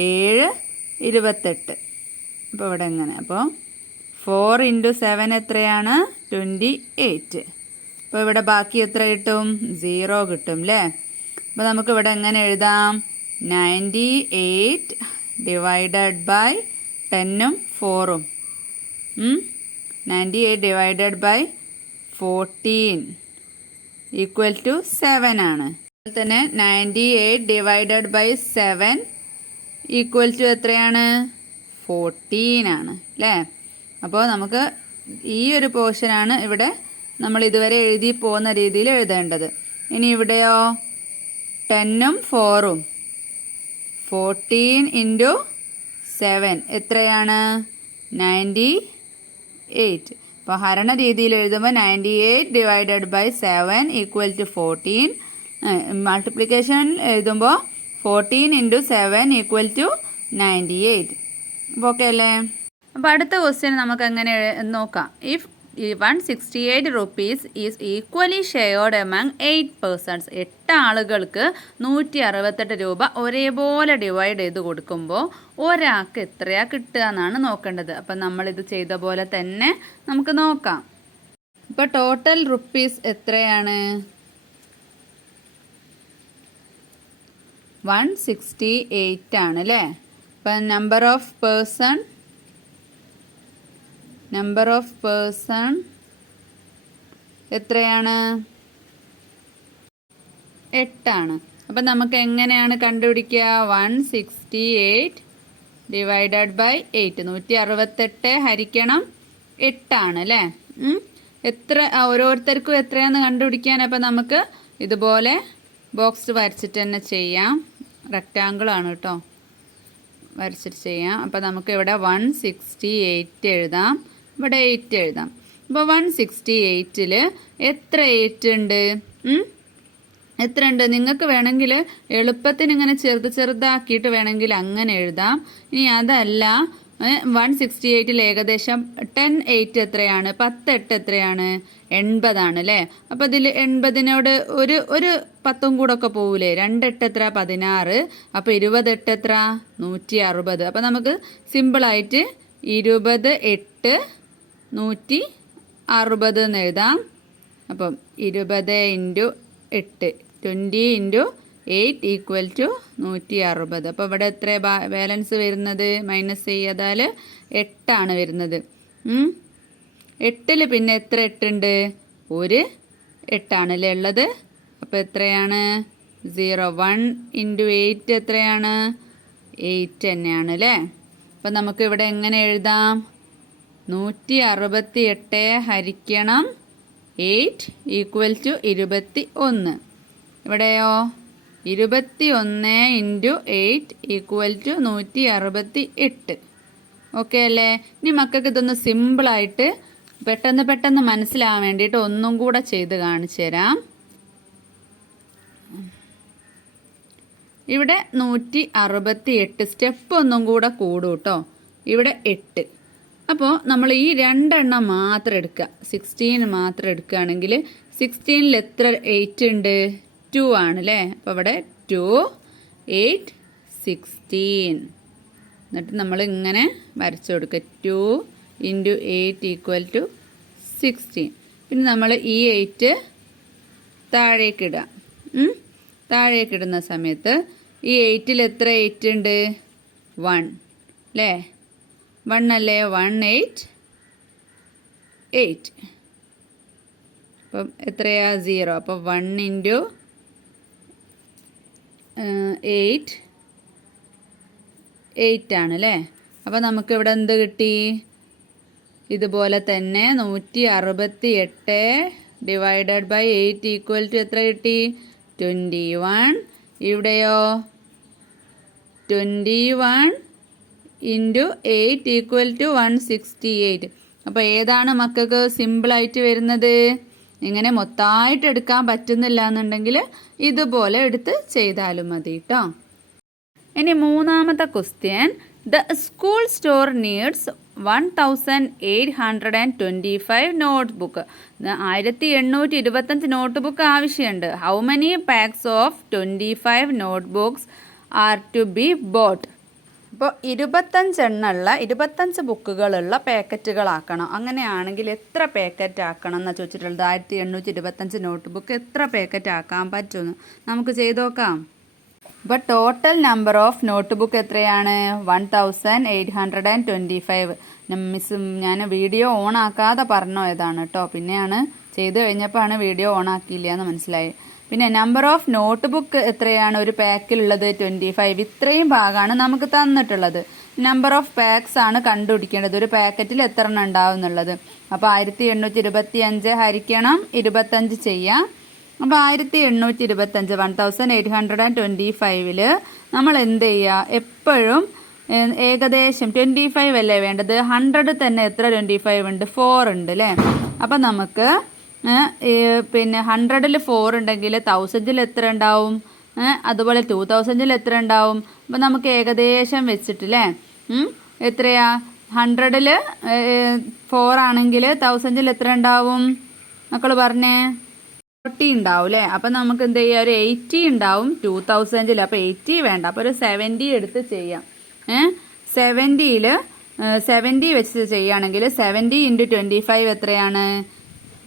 7 28. അപ്പോൾ ഇവിടെ എങ്ങനെ, അപ്പോൾ 4 × 7 എത്രയാണ്, 28. അപ്പോൾ ഇവിടെ ബാക്കി എത്ര കിട്ടും, 0 കിട്ടും അല്ലേ. അപ്പോൾ നമുക്കിവിടെ എങ്ങനെ എഴുതാം? 98 ഡിവൈഡഡ് ബൈ 10ഉം 4ഉം 98 ഡിവൈഡഡ് ബൈ 14 ഈക്വൽ ടു 7 ആണ്. അതുപോലെ തന്നെ 98 ഡിവൈഡഡ് ബൈ 7 ഈക്വൽ ടു എത്രയാണ്? 14 ആണ് അല്ലേ? അപ്പോൾ നമുക്ക് ഈ ഒരു പോർഷനാണ് ഇവിടെ നമ്മൾ ഇതുവരെ എഴുതി പോകുന്ന രീതിയിൽ എഴുതേണ്ടത്. ഇനി ഇവിടെയോ 10ഉം 4ഉം 14 ഇൻറ്റു 7 എത്രയാണ്? 98. അപ്പോൾ ഹരണ രീതിയിൽ എഴുതുമ്പോൾ 98 divided by 7 equal to 14. Multiplication എഴുതുമ്പോൾ 14 ഇൻറ്റു 7 ഈക്വൽ ടു 98. അപ്പോൾ ഓക്കെ അല്ലേ? അപ്പോൾ അടുത്ത ക്വസ്റ്റ്യൻ നമുക്ക് എങ്ങനെ നോക്കാം. If 168 rupees is equally shared among 8 persons. 8 ആളുകൾക്ക് 168 രൂപ ഒരേപോലെ ഡിവൈഡ് ചെയ്ത് കൊടുക്കുമ്പോൾ ഒരാൾക്ക് എത്രയാ കിട്ടുക എന്നാണ് നോക്കേണ്ടത്. അപ്പം നമ്മളിത് ചെയ്ത പോലെ തന്നെ നമുക്ക് നോക്കാം. ഇപ്പോൾ ടോട്ടൽ റുപ്പീസ് എത്രയാണ്? 168 ആണ് അല്ലേ? അപ്പം നമ്പർ ഓഫ് പേഴ്സൺ എത്രയാണ്? 8 ആണ്. അപ്പം നമുക്ക് എങ്ങനെയാണ് കണ്ടുപിടിക്കുക? 168 ഡിവൈഡഡ് ബൈ 8 168 ഹരിക്കണം 8 ആണ് അല്ലേ? എത്ര ഓരോരുത്തർക്കും എത്രയാണെന്ന് കണ്ടുപിടിക്കാൻ അപ്പം നമുക്ക് ഇതുപോലെ ബോക്സ് വരച്ചിട്ട് തന്നെ ചെയ്യാം. റെക്റ്റാങ്കിൾ ആണ് കേട്ടോ, വരച്ചിട്ട് ചെയ്യാം. അപ്പം നമുക്ക് ഇവിടെ 168 എഴുതാം, ഇവിടെ 8 എഴുതാം. അപ്പോൾ 168ൽ എത്ര 8 ഉണ്ട്? എത്ര ഉണ്ട്? നിങ്ങൾക്ക് വേണമെങ്കിൽ എളുപ്പത്തിന് ഇങ്ങനെ ചെറുതാക്കിയിട്ട് വേണമെങ്കിൽ അങ്ങനെ എഴുതാം. ഇനി അതല്ല, 168ൽ ഏകദേശം 10 8 എത്രയാണ്? 10 8 എത്രയാണ്? 80 ആണ് അല്ലേ? അപ്പോൾ ഇതിൽ 80നോട് ഒരു 10ഉം കൂടെ ഒക്കെ പോവില്ലേ? 2 8 എത്ര? 16. അപ്പോൾ 20 8 എത്ര? 160. അപ്പോൾ നമുക്ക് സിമ്പിളായിട്ട് 20 8 160 എന്ന് എഴുതാം. അപ്പം 20 ഇൻറ്റു 8 20 ഇൻറ്റു 8 ഈക്വൽ ടു 160. അപ്പോൾ ഇവിടെ എത്ര ബാലൻസ് വരുന്നത്? മൈനസ് ചെയ്താൽ 8 ആണ് വരുന്നത്. 8ൽ പിന്നെ എത്ര 8 ഉണ്ട്? ഒരു 8 ആണല്ലേ ഉള്ളത്. അപ്പോൾ എത്രയാണ്? 0. 1 ഇൻറ്റു 8 എത്രയാണ്? 8 തന്നെയാണ് അല്ലേ? അപ്പം നമുക്ക് ഇവിടെ എങ്ങനെ എഴുതാം? 168 ഹരിക്കണം 8 ഈക്വൽ ടു 21. ഇവിടെയോ 21 ഇൻറ്റു 8 ഈക്വൽ ടു 168. ഓക്കെ അല്ലേ? ഇനി മക്കൾക്ക് ഇതൊന്ന് സിമ്പിളായിട്ട് പെട്ടെന്ന് മനസ്സിലാവാൻ വേണ്ടിയിട്ട് ഒന്നും കൂടെ ചെയ്ത് കാണിച്ചു തരാം. ഇവിടെ 168 സ്റ്റെപ്പ് ഒന്നും കൂടെ കൂടും കേട്ടോ. ഇവിടെ 8. അപ്പോൾ നമ്മൾ ഈ 2 എണ്ണം മാത്രം എടുക്കുക, 16 മാത്രം എടുക്കുകയാണെങ്കിൽ 16ൽ എത്ര 8 ഉണ്ട്? 2 ആണ് അല്ലേ? അപ്പോൾ ഇവിടെ 2 8 16. എന്നിട്ട് നമ്മൾ ഇങ്ങനെ വരച്ചു കൊടുക്കുക. 2 ഇൻറ്റു 8 ഈക്വൽ ടു 16. പിന്നെ നമ്മൾ ഈ 8 താഴേക്കിടുക. താഴേക്കിടുന്ന സമയത്ത് ഈ 8ൽ എത്ര 8 ഉണ്ട്? 1 അല്ലേ? 1 അല്ലേ? 1 8 8. അപ്പം എത്രയാ? 0. അപ്പോൾ 1 ഇൻറ്റു 8 8 ആണ് അല്ലേ? അപ്പോൾ നമുക്ക് ഇവിടെ എന്ത് കിട്ടി? ഇതുപോലെ തന്നെ 168 ഡിവൈഡഡ് ബൈ 8 ഈക്വൽ ടു എത്ര കിട്ടി? 21. ഇവിടെയോ 21 ഇൻറ്റു 8 ഈക്വൽ ടു 168. അപ്പോൾ ഏതാണ് മക്കൾക്ക് സിമ്പിളായിട്ട് വരുന്നത്? ഇങ്ങനെ മൊത്തമായിട്ട് എടുക്കാൻ പറ്റുന്നില്ല എന്നുണ്ടെങ്കിൽ ഇതുപോലെ എടുത്ത് ചെയ്താലും മതി കേട്ടോ. ഇനി മൂന്നാമത്തെ question. The school store needs 1825 notebook. 1825 notebook ആവശ്യമുണ്ട്. How many packs of 25 notebooks are to be bought? അപ്പോൾ 25 എണ്ണമുള്ള 25 ബുക്കുകളുള്ള പാക്കറ്റുകളാക്കണം. അങ്ങനെയാണെങ്കിൽ എത്ര പാക്കറ്റ് ആക്കണം എന്നാണ് ചോദിച്ചിട്ടുള്ളത്. 1825 നോട്ട് ബുക്ക് എത്ര പാക്കറ്റ് ആക്കാൻ പറ്റുമെന്ന് നമുക്ക് ചെയ്ത് നോക്കാം. അപ്പോൾ total number of note book എത്രയാണ്? 1825. മിസ് ഞാൻ വീഡിയോ ഓൺ ആക്കാതെ പറഞ്ഞതാണ് കേട്ടോ. പിന്നെയാണ് ചെയ്ത് കഴിഞ്ഞപ്പോഴാണ് വീഡിയോ ഓൺ ആക്കിയില്ല എന്ന് മനസ്സിലായി. പിന്നെ നമ്പർ ഓഫ് നോട്ട് ബുക്ക് എത്രയാണ് ഒരു പാക്കിലുള്ളത്? 25. ഇത്രയും ഭാഗമാണ് നമുക്ക് തന്നിട്ടുള്ളത്. നമ്പർ ഓഫ് പാക്സ് ആണ് കണ്ടുപിടിക്കേണ്ടത്. ഒരു പാക്കറ്റിൽ എത്ര എണ്ണം ഉണ്ടാവും എന്നുള്ളത്. അപ്പോൾ 1825 ഹരിക്കണം 25 ചെയ്യാം. അപ്പോൾ 1825 1825 നമ്മൾ എന്ത് ചെയ്യുക? എപ്പോഴും ഏകദേശം 25 അല്ലേ വേണ്ടത്. 100 തന്നെ എത്ര 25 ഉണ്ട്? 4 ഉണ്ട് അല്ലേ. അപ്പം നമുക്ക് പിന്നെ 100ൽ 4 ഉണ്ടെങ്കിൽ 1000ൽ എത്ര ഉണ്ടാവും? അതുപോലെ 2000ൽ എത്ര ഉണ്ടാവും? അപ്പം നമുക്ക് ഏകദേശം വെച്ചിട്ടില്ലേ എത്രയാ? 100ൽ 4 ആണെങ്കിൽ 1000ൽ എത്ര ഉണ്ടാവും? മക്കൾ പറഞ്ഞേ. 40 ഉണ്ടാവും അല്ലേ. അപ്പം നമുക്ക് എന്ത് ചെയ്യാം? ഒരു 80 ഉണ്ടാവും 2000ൽ. അപ്പോൾ 80 വേണ്ട. അപ്പോൾ ഒരു 70 എടുത്ത് ചെയ്യാം. 70 വെച്ച് ചെയ്യുകയാണെങ്കിൽ 70 × 25 എത്രയാണ്?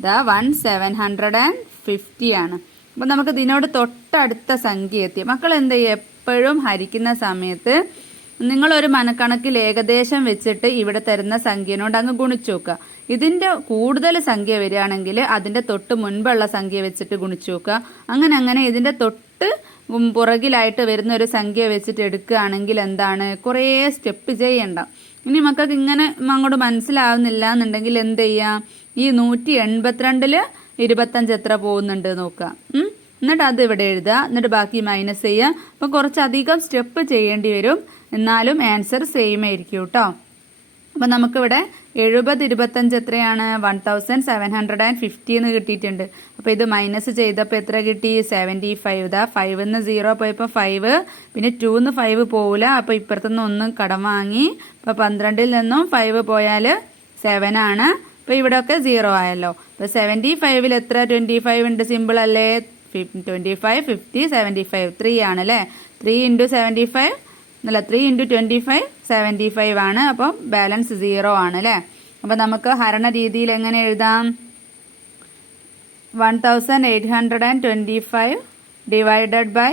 1750 ആണ്. അപ്പം നമുക്ക് ഇതിനോട് തൊട്ടടുത്ത സംഖ്യ എത്തി. മക്കൾ എന്ത് ചെയ്യുക? എപ്പോഴും ഹരിക്കുന്ന സമയത്ത് നിങ്ങളൊരു മനക്കണക്കിൽ ഏകദേശം വെച്ചിട്ട് ഇവിടെ തരുന്ന സംഖ്യനോട് അങ്ങ് ഗുണിച്ചു നോക്കുക. ഇതിൻ്റെ കൂടുതൽ സംഖ്യ വരികയാണെങ്കിൽ അതിൻ്റെ തൊട്ട് മുൻപുള്ള സംഖ്യ വെച്ചിട്ട് ഗുണിച്ചു നോക്കുക. അങ്ങനെ ഇതിൻ്റെ തൊട്ട് പുറകിലായിട്ട് വരുന്ന ഒരു സംഖ്യ വെച്ചിട്ട് എടുക്കുകയാണെങ്കിൽ എന്താണ്? കുറേ സ്റ്റെപ്പ് ചെയ്യണ്ട. ഇനി മക്കൾക്ക് ഇങ്ങനെ അങ്ങോട്ട് മനസ്സിലാവുന്നില്ല എന്നുണ്ടെങ്കിൽ എന്ത് ചെയ്യാം? ഈ 182ൽ 25 എത്ര പോകുന്നുണ്ട് നോക്കുക. എന്നിട്ട് അത് ഇവിടെ എഴുതുക. എന്നിട്ട് ബാക്കി മൈനസ് ചെയ്യുക. അപ്പോൾ കുറച്ചധികം സ്റ്റെപ്പ് ചെയ്യേണ്ടി വരും. എന്നാലും ആൻസർ സെയിം ആയിരിക്കും കേട്ടോ. അപ്പം നമുക്കിവിടെ 70 25 എത്രയാണ്? 1750 എന്ന് കിട്ടിയിട്ടുണ്ട്. അപ്പോൾ ഇത് മൈനസ് ചെയ്തപ്പോൾ എത്ര കിട്ടി? 75. 5ന്ന് 0 പോയപ്പോൾ 5, പിന്നെ 2ന്ന് 5 പോവില്ല. അപ്പോൾ ഇപ്പുറത്തുനിന്ന് 1 കടം വാങ്ങി. അപ്പോൾ 12ൽ നിന്നും 5 പോയാൽ 7 ആണ്. അപ്പോൾ ഇവിടെയൊക്കെ 0 ആയല്ലോ. അപ്പോൾ 75ൽ എത്ര 25 ഉണ്ട്? സിമ്പിൾ അല്ലേ? 25 50 75 3 ആണ് അല്ലേ. 3 × 75 അല്ല 3 × 25 75 ആണ്. അപ്പോൾ ബാലൻസ് 0 ആണ് അല്ലേ. അപ്പോൾ നമുക്ക് ഹരണ രീതിയിൽ എങ്ങനെ എഴുതാം? 1825 ഡിവൈഡഡ് ബൈ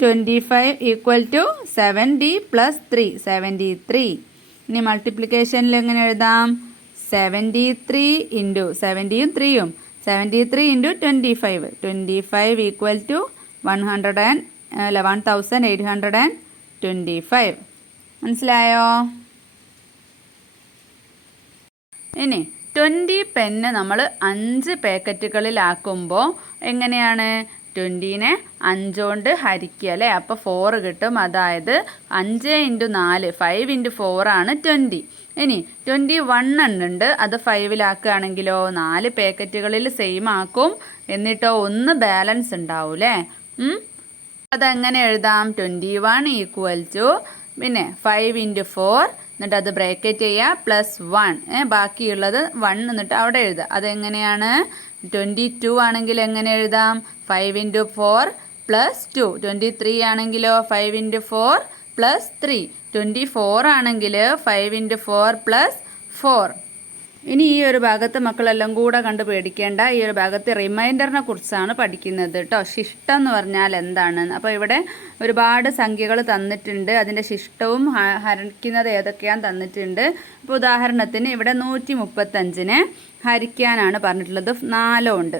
25 ഈക്വൽ ടു 70 + 3 73. ഇനി മൾട്ടിപ്ലിക്കേഷനിൽ എങ്ങനെ എഴുതാം? 73 × 70യും 3യും 73 × 25 25 ഈക്വൽ ടു 1825. മനസ്സിലായോ? ഇനി 20 പെന്ന് നമ്മൾ 5 പാക്കറ്റുകളിലാക്കുമ്പോൾ എങ്ങനെയാണ്? 20നെ 5 കൊണ്ട് ഹരിക്കുക അല്ലേ. അപ്പോൾ 4 കിട്ടും. അതായത് 5 × 4 5 × 4 ആണ് 20. ഇനി 21 എണ്ണുണ്ട്. അത് 5ലാക്കുകയാണെങ്കിലോ 4 പാക്കറ്റുകളിൽ സെയിം ആക്കും. എന്നിട്ടോ 1 ബാലൻസ് ഉണ്ടാവും അല്ലേ. അതെങ്ങനെ എഴുതാം? 21 ഈക്വൽ ടു പിന്നെ 5 × 4 എന്നിട്ട് അത് ബ്രാക്കറ്റ് ചെയ്യുക +1. ബാക്കിയുള്ളത് 1 എന്നിട്ട് അവിടെ എഴുതുക. അതെങ്ങനെയാണ്? 22 ആണെങ്കിൽ എങ്ങനെ എഴുതാം? 5 × 4 +2. 23 ആണെങ്കിലോ 5 × 4 +3. 24 ആണെങ്കിൽ 5 × 4 +4. ഇനി ഈ ഒരു ഭാഗത്ത് മക്കളെല്ലാം കൂടെ കണ്ട് പേടിക്കേണ്ട. ഈ ഒരു ഭാഗത്ത് റിമൈൻഡറിനെ കുറിച്ചാണ് പഠിക്കുന്നത് കേട്ടോ. ശിഷ്ടം എന്ന് പറഞ്ഞാൽ എന്താണ്? അപ്പോൾ ഇവിടെ ഒരുപാട് സംഖ്യകൾ തന്നിട്ടുണ്ട്. അതിൻ്റെ ശിഷ്ടവും ഹരിക്കുന്നത് ഏതൊക്കെയാണെന്ന് തന്നിട്ടുണ്ട്. അപ്പോൾ ഉദാഹരണത്തിന് ഇവിടെ 135നെ ഹരിക്കാനാണ് പറഞ്ഞിട്ടുള്ളത്. 4 കൊണ്ട്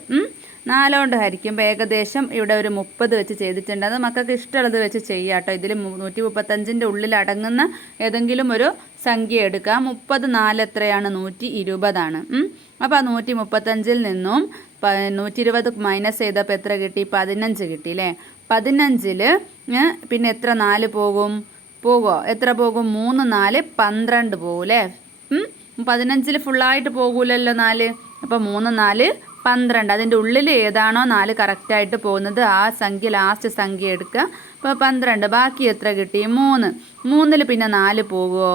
4 കൊണ്ട് ഹരിക്കുമ്പോൾ ഏകദേശം ഇവിടെ ഒരു 30 വെച്ച് ചെയ്തിട്ടുണ്ട്. അത് മക്കൾക്ക് ഇഷ്ടമുള്ളത് വെച്ച് ചെയ്യുക കേട്ടോ. ഇതിൽ 135ൻ്റെ ഉള്ളിൽ അടങ്ങുന്ന ഏതെങ്കിലും ഒരു സംഖ്യ എടുക്കുക. 30 4 എത്രയാണ്? 120 ആണ്. അപ്പോൾ ആ 135ൽ നിന്നും 120 മൈനസ് ചെയ്തപ്പോൾ എത്ര കിട്ടി? 15 കിട്ടി അല്ലേ. 15ൽ പിന്നെ എത്ര 4 പോകുമോ? എത്ര പോകും? 3 4 12 പോകും അല്ലേ. 15ൽ ഫുള്ളായിട്ട് പോകൂലല്ലോ 4. അപ്പോൾ 3 4 12. അതിൻ്റെ ഉള്ളിൽ ഏതാണോ 4 കറക്റ്റായിട്ട് പോകുന്നത് ആ സംഖ്യ ലാസ്റ്റ് സംഖ്യ എടുക്കുക. അപ്പോൾ 12. ബാക്കി എത്ര കിട്ടി? 3. 3ൽ പിന്നെ 4 പോകുമോ?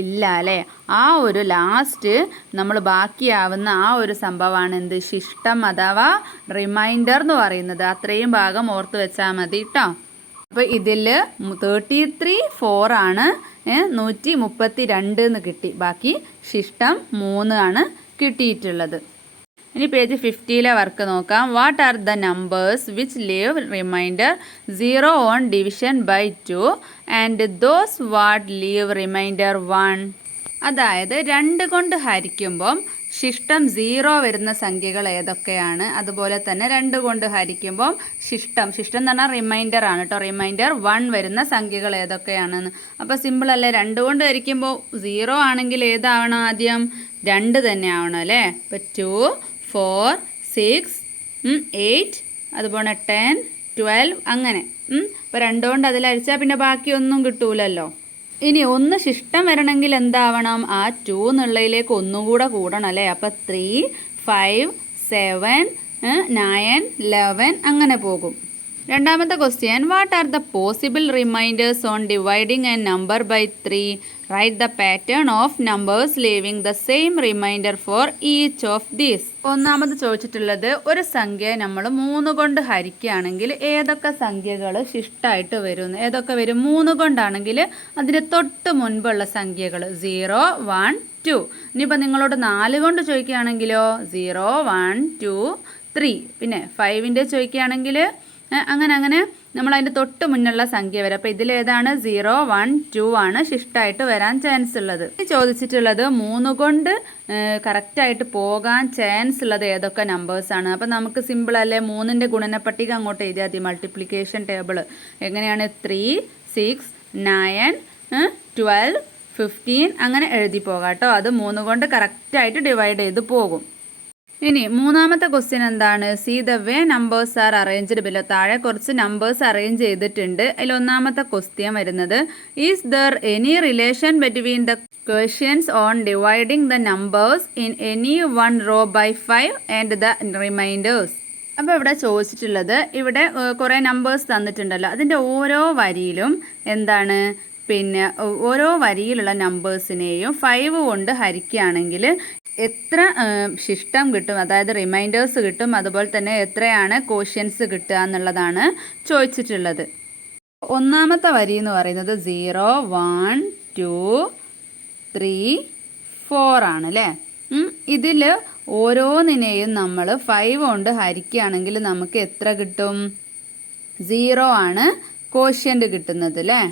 ഇല്ല അല്ലേ. ആ ഒരു ലാസ്റ്റ് നമ്മൾ ബാക്കിയാവുന്ന ആ ഒരു സംഭവമാണ് എന്ത്? ശിഷ്ടം അഥവാ റിമൈൻഡർ എന്ന് പറയുന്നത്. അത്രയും ഭാഗം ഓർത്ത് വെച്ചാൽ മതി കേട്ടോ. അപ്പോൾ ഇതിൽ 33 4 ആണ്, 132 എന്ന് കിട്ടി. ബാക്കി ശിഷ്ടം 3 ആണ് കിട്ടിയിട്ടുള്ളത്. ഇനി പേജ് 50 വർക്ക് നോക്കാം. What are the numbers which leave remainder 0 on division by 2 and those what leave remainder 1. അതായത് 2 കൊണ്ട് ഹരിക്കുമ്പം ശിഷ്ടം 0 വരുന്ന സംഖ്യകൾ ഏതൊക്കെയാണ്, അതുപോലെ തന്നെ 2 കൊണ്ട് ഹരിക്കുമ്പം ശിഷ്ടം എന്ന് പറഞ്ഞാൽ റിമൈൻഡർ ആണ് കേട്ടോ, റിമൈൻഡർ 1 വരുന്ന സംഖ്യകൾ ഏതൊക്കെയാണെന്ന്. അപ്പോൾ സിമ്പിൾ അല്ലേ, 2 കൊണ്ട് ഹരിക്കുമ്പോൾ 0 ആണെങ്കിൽ ഏതാവണം ആദ്യം, 2 തന്നെ ആവണം അല്ലേ. അപ്പോൾ 2 4 6 8 അതുപോലെ 10 12 അങ്ങനെ. അപ്പോൾ 2 കൊണ്ട് അതിൽ ഹരിച്ചാൽ പിന്നെ ബാക്കിയൊന്നും കിട്ടൂലല്ലോ. ഇനി 1 ശിഷ്ടം വരണമെങ്കിൽ എന്താവണം, ആ 2 എന്നുള്ളതിലേക്ക് ഒന്നുകൂടെ കൂടണം അല്ലേ. അപ്പോൾ 3 5 7 9 11 അങ്ങനെ പോകും. രണ്ടാമത്തെ question, what are the possible remainders on dividing a number by 3? Write the pattern of numbers leaving the same remainder for each of these. ഒന്നാമത് ചോദിച്ചിട്ടുള്ളത്, ഒരു സംഖ്യ നമ്മൾ 3 കൊണ്ട് ഹരിക്കുകയാണെങ്കിൽ ഏതൊക്കെ സംഖ്യകൾ ശിഷ്ടമായിട്ട് വരും? ഏതൊക്കെ വരും? 3 കൊണ്ടാണെങ്കിൽ അതിന് തൊട്ട് മുൻപുള്ള സംഖ്യകൾ 0 1 2. ഇനിയിപ്പോൾ നിങ്ങളോട് 4 കൊണ്ട് ചോദിക്കുകയാണെങ്കിലോ 0 1 2 3. പിന്നെ 5ൻ്റെ ചോദിക്കുകയാണെങ്കിൽ അങ്ങനെ നമ്മൾ അതിൻ്റെ തൊട്ട് മുന്നുള്ള സംഖ്യ വരെ. അപ്പോൾ ഇതിലേതാണ് 0 1 2 ആണ് ശിഷ്ടമായിട്ട് വരാൻ ചാൻസ് ഉള്ളത്. ചോദിച്ചിട്ടുള്ളത് 3 കൊണ്ട് കറക്റ്റായിട്ട് പോകാൻ ചാൻസ് ഉള്ളത് ഏതൊക്കെ നമ്പേഴ്സാണ്. അപ്പോൾ നമുക്ക് സിമ്പിൾ അല്ലേ, 3ൻ്റെ ഗുണനപ്പട്ടിക അങ്ങോട്ട് എഴുതിയാൽ മതി, മൾട്ടിപ്ലിക്കേഷൻ ടേബിൾ. എങ്ങനെയാണ് 3 6 9 12 15 അങ്ങനെ എഴുതി പോകാം കേട്ടോ. അത് 3 കൊണ്ട് കറക്റ്റായിട്ട് ഡിവൈഡ് ചെയ്ത് പോകും. ഇനി മൂന്നാമത്തെ ക്വസ്റ്റ്യൻ എന്താണ്? See the way numbers are arranged below. താഴെ കുറച്ച് നമ്പേഴ്സ് അറേഞ്ച് ചെയ്തിട്ടുണ്ട്. അതിൽ ഒന്നാമത്തെ ക്വസ്റ്റ്യൻ വരുന്നത്, is there any relation between the questions on dividing the numbers in any one row by 5 and the remainders. അപ്പോൾ ഇവിടെ ചോദിച്ചിട്ടുള്ളത്, ഇവിടെ കുറേ നമ്പേഴ്സ് തന്നിട്ടുണ്ടല്ലോ, അതിൻ്റെ ഓരോ വരിയിലും എന്താണ്, പിന്നെ ഓരോ വരിയിലുള്ള നമ്പേഴ്സിനെയും 5 കൊണ്ട് ഹരിക്കുകയാണെങ്കിൽ എത്ര ശിഷ്ടം കിട്ടും, അതായത് റിമൈൻഡേഴ്സ് കിട്ടും, അതുപോലെ തന്നെ എത്രയാണ് കോഷ്യൻസ് കിട്ടുക എന്നുള്ളതാണ് ചോദിച്ചിട്ടുള്ളത്. ഒന്നാമത്തെ വരി എന്ന് പറയുന്നത് 0 1 2 3 4 ആണ് അല്ലേ. ഇതിൽ ഓരോന്നിനെയും നമ്മൾ 5 കൊണ്ട് ഹരിക്കുകയാണെങ്കിൽ നമുക്ക് എത്ര കിട്ടും? 0 ആണ് കോഷ്യൻ്റ് കിട്ടുന്നത് അല്ലേ.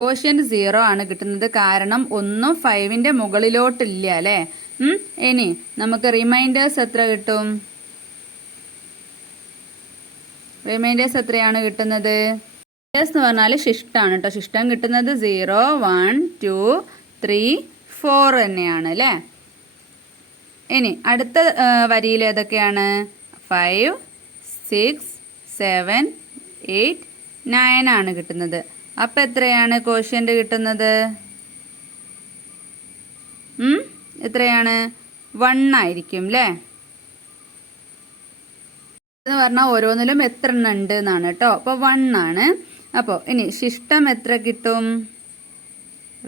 കോഷ്യൻ്റ് 0 ആണ് കിട്ടുന്നത്, കാരണം ഒന്നും 5ൻ്റെ മുകളിലോട്ടില്ല അല്ലേ. ഇനി നമുക്ക് റിമൈൻഡേഴ്സ് എത്ര കിട്ടും? റിമൈൻഡേഴ്സ് എത്രയാണ് കിട്ടുന്നത്? റിമൈൻഡേഴ്സ് എന്ന് പറഞ്ഞാൽ ശിഷ്ടമാണ് കേട്ടോ. ശിഷ്ടം കിട്ടുന്നത് 0 1 2 3 4 തന്നെയാണ് അല്ലേ. ഇനി അടുത്ത വരിയിൽ ഏതൊക്കെയാണ്? 5 6 7 8 9 ആണ് കിട്ടുന്നത്. അപ്പം എത്രയാണ് കോഷ്യൻ്റ് കിട്ടുന്നത്? എത്രയാണ്? 1 ആയിരിക്കും അല്ലേ. എന്ന് പറഞ്ഞാൽ ഓരോന്നിലും എത്ര എണ്ണം ഉണ്ട് എന്നാണ് കേട്ടോ. അപ്പോൾ 1 ആണ്. അപ്പോൾ ഇനി ശിഷ്ടം എത്ര കിട്ടും?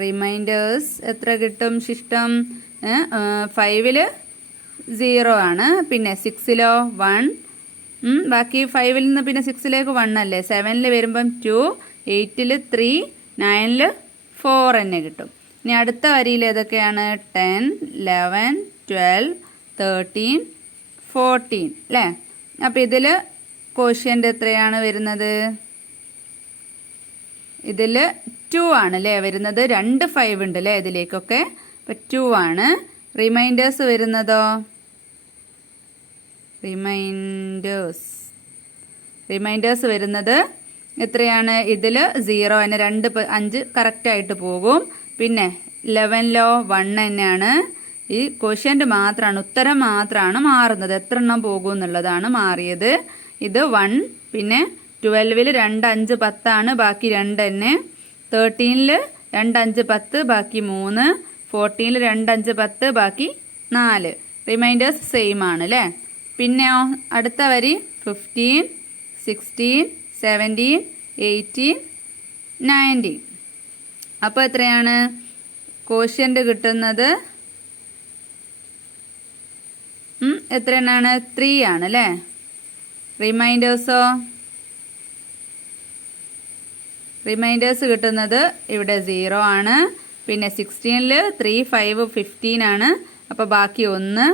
റിമൈൻഡേഴ്സ് എത്ര കിട്ടും ശിഷ്ടം? 5ൽ 0 ആണ്, പിന്നെ 6ലോ 1, ബാക്കി 5ൽ നിന്ന് പിന്നെ 6ലേക്ക് 1 അല്ലേ. 7ൽ വരുമ്പം 2, 8ൽ 3, 9ൽ 4 തന്നെ കിട്ടും. ഇനി അടുത്ത വരിയിൽ ഏതൊക്കെയാണ്? 10 11 12 13 14 അല്ലേ. അപ്പോൾ ഇതിൽ കോഷ്യൻ്റ് എത്രയാണ് വരുന്നത്? ഇതിൽ 2 ആണ് അല്ലേ വരുന്നത്. 2 5 ഉണ്ട് അല്ലേ ഇതിലേക്കൊക്കെ. അപ്പോൾ 2 ആണ്. റിമൈൻഡേഴ്സ് വരുന്നതോ? റിമൈൻഡേഴ്സ് വരുന്നത് എത്രയാണ്? ഇതിൽ 0 തന്നെ, 2 5 കറക്റ്റായിട്ട് പോകും. പിന്നെ 11ലോ 1 തന്നെയാണ്. ഈ ക്വസ്റ്റ്യൻ്റ് മാത്രമാണ്, ഉത്തരം മാത്രമാണ് മാറുന്നത്, എത്ര എണ്ണം പോകും എന്നുള്ളതാണ് മാറിയത്. ഇത് 1, പിന്നെ 12ൽ 2 5 10 ആണ്, ബാക്കി 2 തന്നെ. 13ൽ 2 5 10 ബാക്കി 3, 14ൽ 2 5 10 ബാക്കി 4. റിമൈൻഡേഴ്സ് സെയിം ആണ് അല്ലേ. പിന്നെയോ അടുത്ത വരി 15 16 17 18 19. അപ്പോൾ എത്രയാണ് കോഷ്യൻ്റ് കിട്ടുന്നത്? എത്രയാണ്? 3 ആണ് അല്ലേ. റിമൈൻഡേഴ്സോ റിമൈൻഡേഴ്സ് കിട്ടുന്നത് ഇവിടെ 0 ആണ്. പിന്നെ 16-ൽ 3, 5, 15 ആണ്. അപ്പോൾ ബാക്കി 1.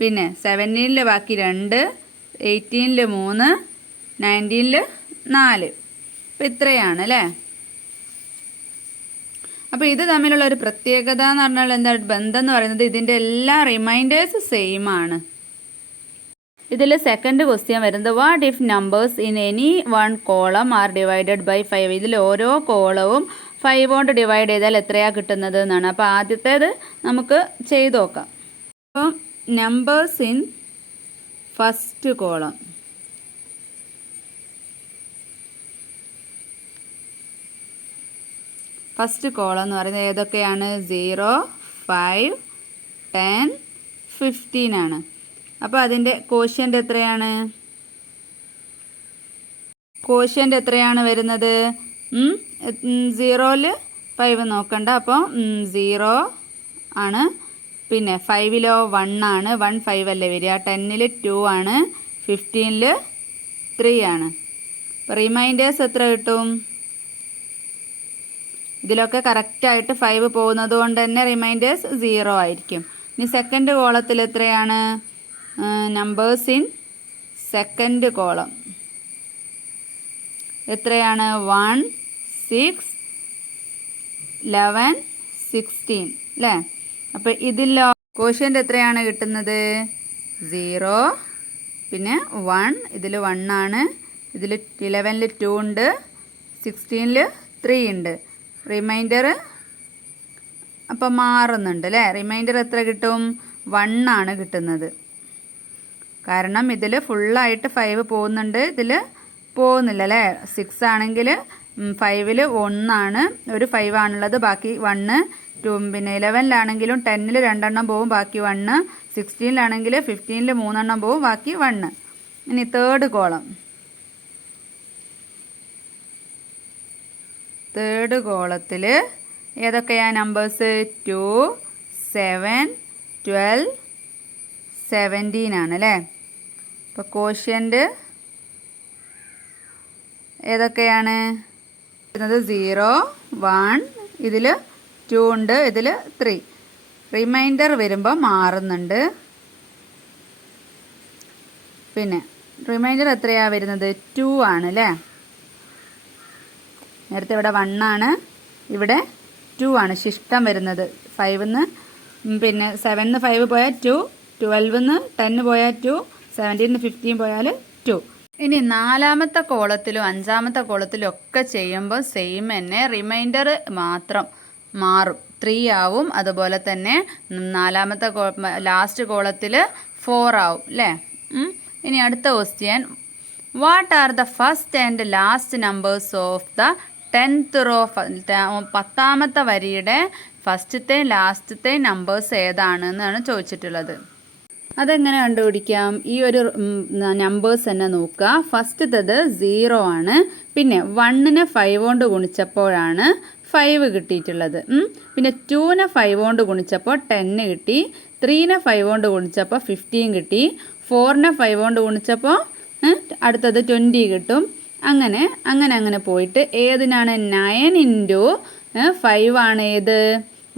പിന്നെ 17-ൽ ബാക്കി 2, 18-ൽ 3, 19-ൽ 4. അപ്പോൾ ഇത്രയാണ് അല്ലേ. അപ്പോൾ ഇത് തമ്മിലുള്ള ഒരു പ്രത്യേകത എന്ന് പറഞ്ഞാൽ എന്താ ബന്ധം എന്ന് പറയുന്നത്, ഇതിൻ്റെ എല്ലാ റിമൈൻഡേഴ്സ് സെയിം ആണ്. ഇതിൽ സെക്കൻഡ് ക്വസ്റ്റ്യൻ വരുന്നത് what if numbers in any one column are divided by 5. ഇതിൽ ഓരോ കോളവും 5 കൊണ്ട് ഡിവൈഡ് ചെയ്താൽ എത്രയാണ് കിട്ടുന്നത് എന്നാണ്. അപ്പോൾ ആദ്യത്തേത് നമുക്ക് ചെയ്ത് നോക്കാം. അപ്പം numbers in first column, first column എന്ന് പറയുന്നത് ഏതൊക്കെയാണ്? 0, 5, 10, 15 ആണ്. അപ്പോൾ അതിൻ്റെ കോഷ്യൻ്റ് എത്രയാണ്? കോഷ്യൻ്റ് എത്രയാണ് വരുന്നത്? 0-ൽ 5 നോക്കണ്ട, അപ്പോൾ 0 ആണ്. പിന്നെ 5-ലോ 1 ആണ്. 1 5 അല്ലേ വരിക. 10-ൽ 2 ആണ്. 15-ൽ 3 ആണ്. അപ്പോൾ റിമൈൻഡേഴ്സ് എത്ര കിട്ടും? ഇതിലൊക്കെ കറക്റ്റായിട്ട് 5 പോകുന്നത് കൊണ്ട് തന്നെ റിമൈൻഡേഴ്സ് 0 ആയിരിക്കും. ഇനി സെക്കൻഡ് കോളത്തിൽ എത്രയാണ്? നമ്പേഴ്സ് ഇൻ സെക്കൻഡ് കോളം എത്രയാണ്? 1, 6, 11, 16 അല്ലേ. അപ്പോൾ ഇതിലോ കോഷ്യൻ്റ് എത്രയാണ് കിട്ടുന്നത്? 0, പിന്നെ 1. ഇതിൽ 1 ആണ്. ഇതിൽ 11-ൽ 2 ഉണ്ട്. 16-ൽ 3 ഉണ്ട്. റിമൈൻഡർ അപ്പം മാറുന്നുണ്ട് അല്ലേ. റിമൈൻഡർ എത്ര കിട്ടും? 1 ആണ് കിട്ടുന്നത്. കാരണം ഇതിൽ ഫുള്ളായിട്ട് 5 പോകുന്നുണ്ട്, ഇതിൽ പോകുന്നില്ല അല്ലേ. 6 ആണെങ്കിൽ 5-ൽ 1 ആണ്. ഒരു 5 ആണുള്ളത്, ബാക്കി 1. 2 പിന്നെ 11-ലാണെങ്കിലും 10-ൽ 2 എണ്ണം പോവും, ബാക്കി 1. 16-ലാണെങ്കിൽ 15-ൽ 3 എണ്ണം പോവും, ബാക്കി 1. ഇനി തേർഡ് കോളം, തേർഡ് കോളത്തിൽ ഏതൊക്കെയാണ് നമ്പേഴ്സ്? 2, 7, 12, 17 ആണ് അല്ലേ. അപ്പോൾ കോഷ്യൻ്റ് ഏതൊക്കെയാണ്? 0, 1, ഇതിൽ 2 ഉണ്ട്, ഇതിൽ 3. റിമൈൻഡർ വരുമ്പോൾ മാറുന്നുണ്ട്. പിന്നെ റിമൈൻഡർ എത്രയാണ് വരുന്നത്? 2 ആണ് അല്ലേ. നേരത്തെ ഇവിടെ 1 ആണ്, ഇവിടെ 2 ആണ് ശിഷ്ടം വരുന്നത്. 5-ന്ന് പിന്നെ 7-ന്ന് 5 പോയാൽ 2, 12-ന്ന് 10 പോയാൽ 2, 17-ന്ന് 15 പോയാൽ 2. ഇനി നാലാമത്തെ കോളത്തിലും അഞ്ചാമത്തെ കോളത്തിലും ഒക്കെ ചെയ്യുമ്പോൾ സെയിം തന്നെ, റിമൈൻഡർ മാത്രം മാറും. 3 ആവും. അതുപോലെ തന്നെ നാലാമത്തെ ലാസ്റ്റ് കോളത്തിൽ 4 ആവും അല്ലേ. ഇനി അടുത്ത question, what are the first and last numbers of the 10th row? 10ാമത്തെ വരിയുടെ ഫസ്റ്റത്തെ ലാസ്റ്റത്തെ നമ്പേഴ്സ് ഏതാണെന്നാണ് ചോദിച്ചിട്ടുള്ളത്. അതെങ്ങനെ കണ്ടുപിടിക്കാം? ഈ ഒരു നമ്പേഴ്സ് തന്നെ നോക്കുക. ഫസ്റ്റത്തത് 0 ആണ്. പിന്നെ 1-നെ 5 കൊണ്ട് ഗുണിച്ചപ്പോഴാണ് 5 കിട്ടിയിട്ടുള്ളത്. പിന്നെ 2-നെ 5 കൊണ്ട് ഗുണിച്ചപ്പോൾ 10 കിട്ടി. 3-നെ 5 കൊണ്ട് ഗുണിച്ചപ്പോൾ 15 കിട്ടി. 4-നെ 5 കൊണ്ട് ഗുണിച്ചപ്പോൾ അടുത്തത് 20 കിട്ടും. അങ്ങനെ പോയിട്ട് ഏതിനാണ്? 9 × 5 ആണ് ഏത്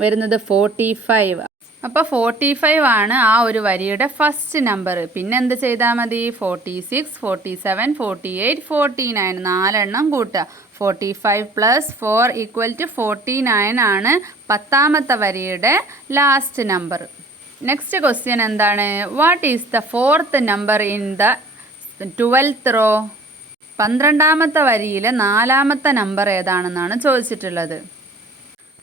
വരുന്നത്? 45. അപ്പോൾ 45 ആണ് ആ ഒരു വരിയുടെ ഫസ്റ്റ് നമ്പർ. പിന്നെ എന്ത് ചെയ്താൽ മതി? 46, 47, 48, 49 4 കൂട്ടുക. 45 + 4 = 49 ആണ് 10ാമത്തെ വരിയുടെ ലാസ്റ്റ് നമ്പർ. നെക്സ്റ്റ് ക്വസ്റ്റ്യൻ എന്താണ്? What is the 4th number in the 12th row? 12ാമത്തെ വരിയിലെ 4ാമത്തെ നമ്പർ ഏതാണെന്നാണ് ചോദിച്ചിട്ടുള്ളത്.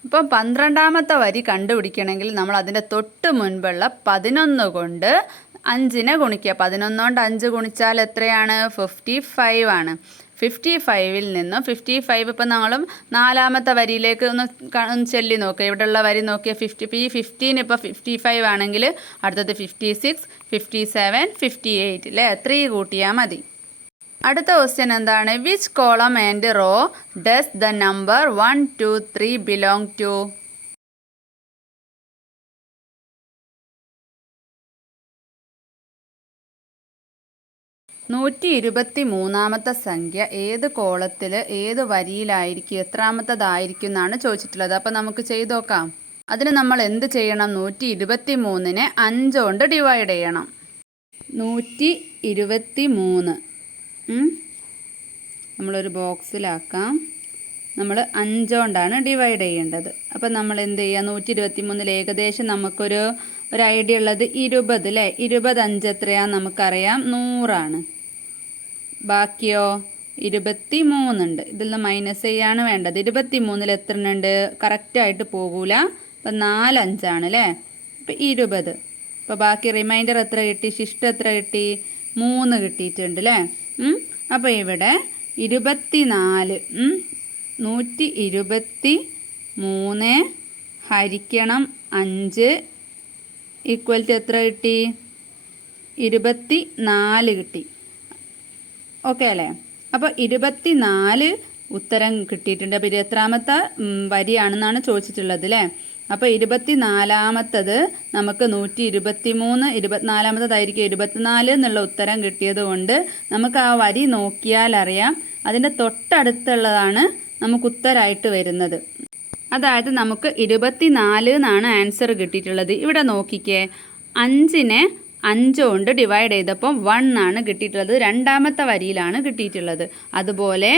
ഇപ്പം 12ാമത്തെ വരി കണ്ടുപിടിക്കണമെങ്കിൽ നമ്മൾ അതിൻ്റെ തൊട്ട് മുൻപുള്ള 11 കൊണ്ട് 5-നെ ഗുണിക്കുക. 11 കൊണ്ട് 5 ഗുണിച്ചാൽ എത്രയാണ്? 55 ആണ്. 55-ൽ നിന്നും 55 ഇപ്പം നമ്മളും 4ാമത്തെ വരിയിലേക്ക് ഒന്ന് ചൊല്ലി നോക്കുക. ഇവിടെയുള്ള വരി നോക്കിയാൽ 15 ഇപ്പോൾ 55 ആണെങ്കിൽ അടുത്തത് 56, 57, 58 അല്ലേ. 3 കൂട്ടിയാൽ മതി. അടുത്ത ക്വസ്റ്റ്യൻ എന്താണ്? Which column and row does the number 1, 2, 3 belong to? 123ാമത്തെ സംഖ്യ ഏത് കോളത്തിൽ ഏത് വരിയിലായിരിക്കും എത്രാമത്തതായിരിക്കും എന്നാണ് ചോദിച്ചിട്ടുള്ളത്. അപ്പോൾ നമുക്ക് ചെയ്ത് നോക്കാം. അതിന് നമ്മൾ എന്ത് ചെയ്യണം? 123നെ 5 കൊണ്ട് ഡിവൈഡ് ചെയ്യണം. 123 നമ്മളൊരു ബോക്സിലാക്കാം. നമ്മൾ 5 കൊണ്ടാണ് ഡിവൈഡ് ചെയ്യേണ്ടത്. അപ്പം നമ്മൾ എന്ത് ചെയ്യുക? 123 ഏകദേശം നമുക്കൊരു ഐഡിയ ഉള്ളത് 20 അല്ലേ? 20 5 എത്രയാണെന്ന് നമുക്കറിയാം, 100 ബാക്കിയോ 23 ഉണ്ട്. ഇതിൽ നിന്ന് മൈനസ് ചെയ്യാണ് വേണ്ടത്. 23 എത്ര ഉണ്ട്? കറക്റ്റായിട്ട് പോകൂല. അപ്പം 4 5 അല്ലേ? അപ്പം 20. അപ്പോൾ ബാക്കി റിമൈൻഡർ എത്ര കിട്ടി? ശിഷ്ടം എത്ര കിട്ടി? 3 കിട്ടിയിട്ടുണ്ട് അല്ലേ? അപ്പോൾ ഇവിടെ 24 123 ഹരിക്കണം 5 ഈക്വൽ ടു എത്ര കിട്ടി? 24 കിട്ടി. ഓക്കെ അല്ലേ? അപ്പോൾ 24 ഉത്തരം കിട്ടിയിട്ടുണ്ട്. അപ്പോൾ എത്രാമത്തെ വരിയാണെന്നാണ് ചോദിച്ചിട്ടുള്ളത് അല്ലേ? അപ്പോൾ 24ാമത്തത് നമുക്ക് 123, 24ാമത്തതായിരിക്കും 24 എന്നുള്ള ഉത്തരം കിട്ടിയത് കൊണ്ട് നമുക്ക് ആ വരി നോക്കിയാൽ അറിയാം അതിൻ്റെ തൊട്ടടുത്തുള്ളതാണ് നമുക്ക് ഉത്തരമായിട്ട് വരുന്നത്. അതായത് നമുക്ക് 24 എന്നാണ് ആൻസർ കിട്ടിയിട്ടുള്ളത്. ഇവിടെ നോക്കിക്കേ, 5നെ 5 കൊണ്ട് ഡിവൈഡ് ചെയ്തപ്പോൾ 1 ആണ് കിട്ടിയിട്ടുള്ളത്. രണ്ടാമത്തെ വരിയിലാണ് കിട്ടിയിട്ടുള്ളത്. അതുപോലെ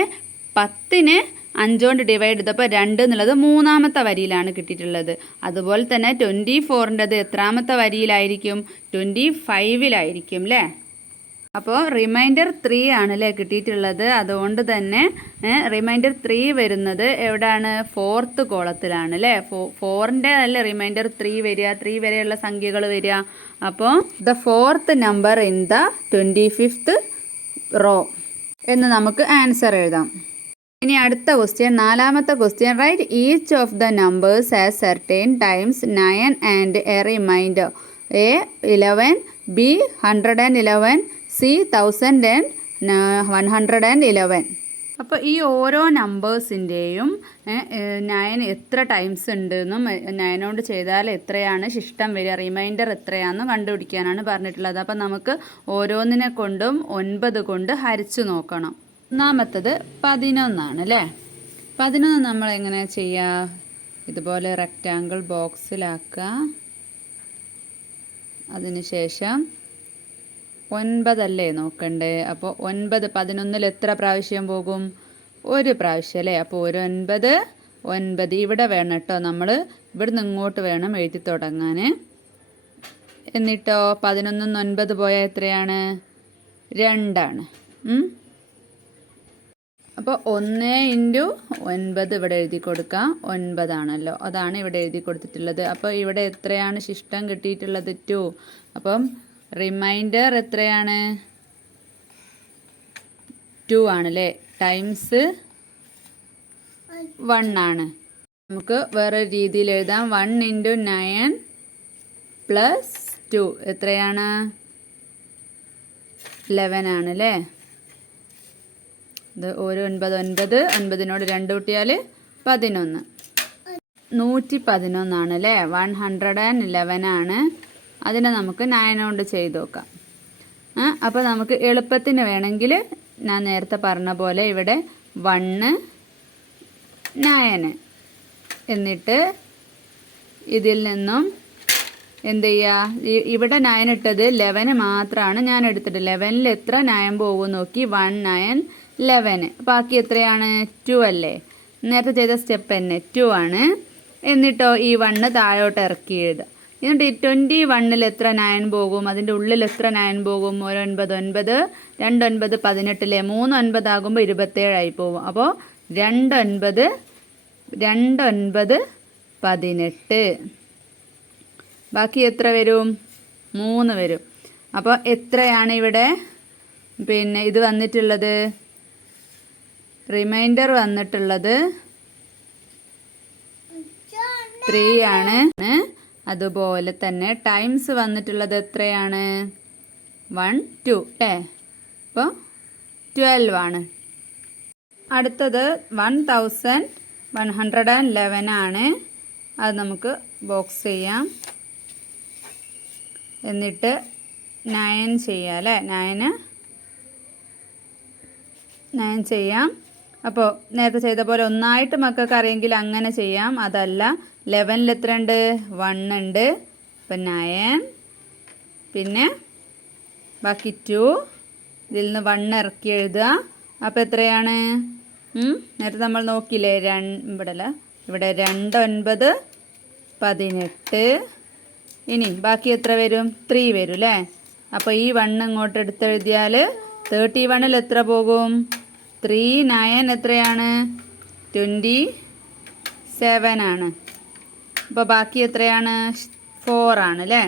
10നെ 5 കൊണ്ട് ഡിവൈഡ് ചെയ്തപ്പോൾ 2 എന്നുള്ളത് മൂന്നാമത്തെ വരിയിലാണ് കിട്ടിയിട്ടുള്ളത്. അതുപോലെ തന്നെ 24ൻ്റെത് എത്രാമത്തെ വരിയിലായിരിക്കും? 25ലായിരിക്കും അല്ലേ? അപ്പോൾ റിമൈൻഡർ 3 ആണല്ലേ കിട്ടിയിട്ടുള്ളത്. അതുകൊണ്ട് തന്നെ റിമൈൻഡർ 3 വരുന്നത് എവിടെയാണ്? 4th കോളത്തിലാണ് അല്ലേ? 4ൻ്റെ അല്ലേ റിമൈൻഡർ 3 വരിക, 3 വരെയുള്ള സംഖ്യകൾ വരിക. അപ്പോൾ the 4th number in the 25th row എന്ന് നമുക്ക് ആൻസർ എഴുതാം. ഇനി അടുത്ത ക്വസ്റ്റ്യൻ, 4ാമത്തെ question. Write each of the numbers as certain times 9 and a remainder. A 11, B 111, C 1111. അപ്പോൾ ഈ ഓരോ നമ്പേഴ്സിൻ്റെയും 9 എത്ര ടൈംസ് ഉണ്ടെന്നും 9 കൊണ്ട് ചെയ്താൽ എത്രയാണ് ശിഷ്ടം വരിക, റിമൈൻഡർ എത്രയാണെന്നും കണ്ടുപിടിക്കാനാണ് പറഞ്ഞിട്ടുള്ളത്. അപ്പോൾ നമുക്ക് ഓരോന്നിനെ കൊണ്ടും 9 കൊണ്ട് ഹരിച്ചു നോക്കണം. ഒന്നാമത്തത് 11 അല്ലേ? 11 നമ്മൾ എങ്ങനെ ചെയ്യുക? ഇതുപോലെ റെക്റ്റാങ്കിൾ ബോക്സിലാക്കുക. അതിനുശേഷം 9 അല്ലേ നോക്കണ്ടേ? അപ്പോൾ 9 11ൽ എത്ര പ്രാവശ്യം പോകും? ഒരു പ്രാവശ്യം അല്ലേ? അപ്പോൾ 9 9 ഇവിടെ വേണം കേട്ടോ. നമ്മൾ ഇവിടുന്ന് ഇങ്ങോട്ട് വേണം എഴുതി തുടങ്ങാൻ. എന്നിട്ടോ 11 9 പോയാൽ എത്രയാണ്? 2 അപ്പോൾ 1 × 9 ഇവിടെ എഴുതി കൊടുക്കാം. 9 ആണല്ലോ, അതാണ് ഇവിടെ എഴുതി കൊടുത്തിട്ടുള്ളത്. അപ്പോൾ ഇവിടെ എത്രയാണ് ശിഷ്ടം കിട്ടിയിട്ടുള്ളത്? 2. അപ്പം റിമൈൻഡർ എത്രയാണ്? 2 ആണല്ലേ? ടൈംസ് 1 ആണ്. നമുക്ക് വേറെ രീതിയിൽ എഴുതാം. 1 × 9 + 2 എത്രയാണ്? 11 ആണല്ലേ? ഇത് ഒരു 9 9 9നോട് 2 കൂട്ടിയാൽ 11. 111 ആണല്ലേ? 111 ആണ്. അതിനെ നമുക്ക് 9 കൊണ്ട് ചെയ്ത് നോക്കാം. അപ്പോൾ നമുക്ക് എളുപ്പത്തിന് വേണമെങ്കിൽ ഞാൻ നേരത്തെ പറഞ്ഞ പോലെ ഇവിടെ 1 9 എന്നിട്ട് ഇതിൽ നിന്നും എന്ത് ചെയ്യുക? ഇവിടെ 9 ഇട്ടത് 11 മാത്രമാണ് ഞാൻ എടുത്തിട്ട്. 11ൽ എത്ര 9 പോകും നോക്കി. 1 9 11. ബാക്കി എത്രയാണ്? 2 അല്ലേ? നേരത്തെ ചെയ്ത സ്റ്റെപ്പ് തന്നെ 2 ആണ്. എന്നിട്ടോ ഈ 1 താഴോട്ട് ഇറക്കി എഴുതുക. എന്നിട്ട് ഈ 21ൽ എത്ര 9 പോകും? അതിൻ്റെ ഉള്ളിൽ എത്ര 9 പോകും? 1 9 9 2 9 18 3 9 ആകുമ്പോൾ 27 ആയി പോകും. അപ്പോൾ 2 9 18. ബാക്കി എത്ര വരും? 3 വരും. അപ്പോൾ എത്രയാണ് ഇവിടെ പിന്നെ ഇത് വന്നിട്ടുള്ളത്? റിമൈൻഡർ വന്നിട്ടുള്ളത് 3 ആണ്. അതുപോലെ തന്നെ ടൈംസ് വന്നിട്ടുള്ളത് എത്രയാണ്? 1 2 അല്ലേ? അപ്പോൾ 12 ആണ്. അടുത്തത് 1111 ആണ്. അത് നമുക്ക് ബോക്സ് ചെയ്യാം. എന്നിട്ട് 9 ചെയ്യാം അല്ലേ? 9 9 ചെയ്യാം. അപ്പോൾ നേരത്തെ ചെയ്ത പോലെ ഒന്നായിട്ട് മക്കൾക്ക് അറിയെങ്കിൽ അങ്ങനെ ചെയ്യാം. അതല്ല 11ൽ എത്ര ഉണ്ട്? 1 ഉണ്ട്. അപ്പം 9, പിന്നെ ബാക്കി 2, ഇതിൽ നിന്ന് 1 ഇറക്കി എഴുതുക. അപ്പോൾ എത്രയാണ്? നേരത്തെ നമ്മൾ നോക്കിയില്ലേ, ഇവിടെ 2 9 18. ഇനി ബാക്കി എത്ര വരും? 3 വരും അല്ലേ? അപ്പോൾ ഈ 1 ഇങ്ങോട്ട് എടുത്തെഴുതിയാൽ 31ൽ എത്ര പോകും? 3 9 എത്രയാണ്? 27 ആണ്. അപ്പോൾ ബാക്കി എത്രയാണ്? 4 ആണ് അല്ലേ?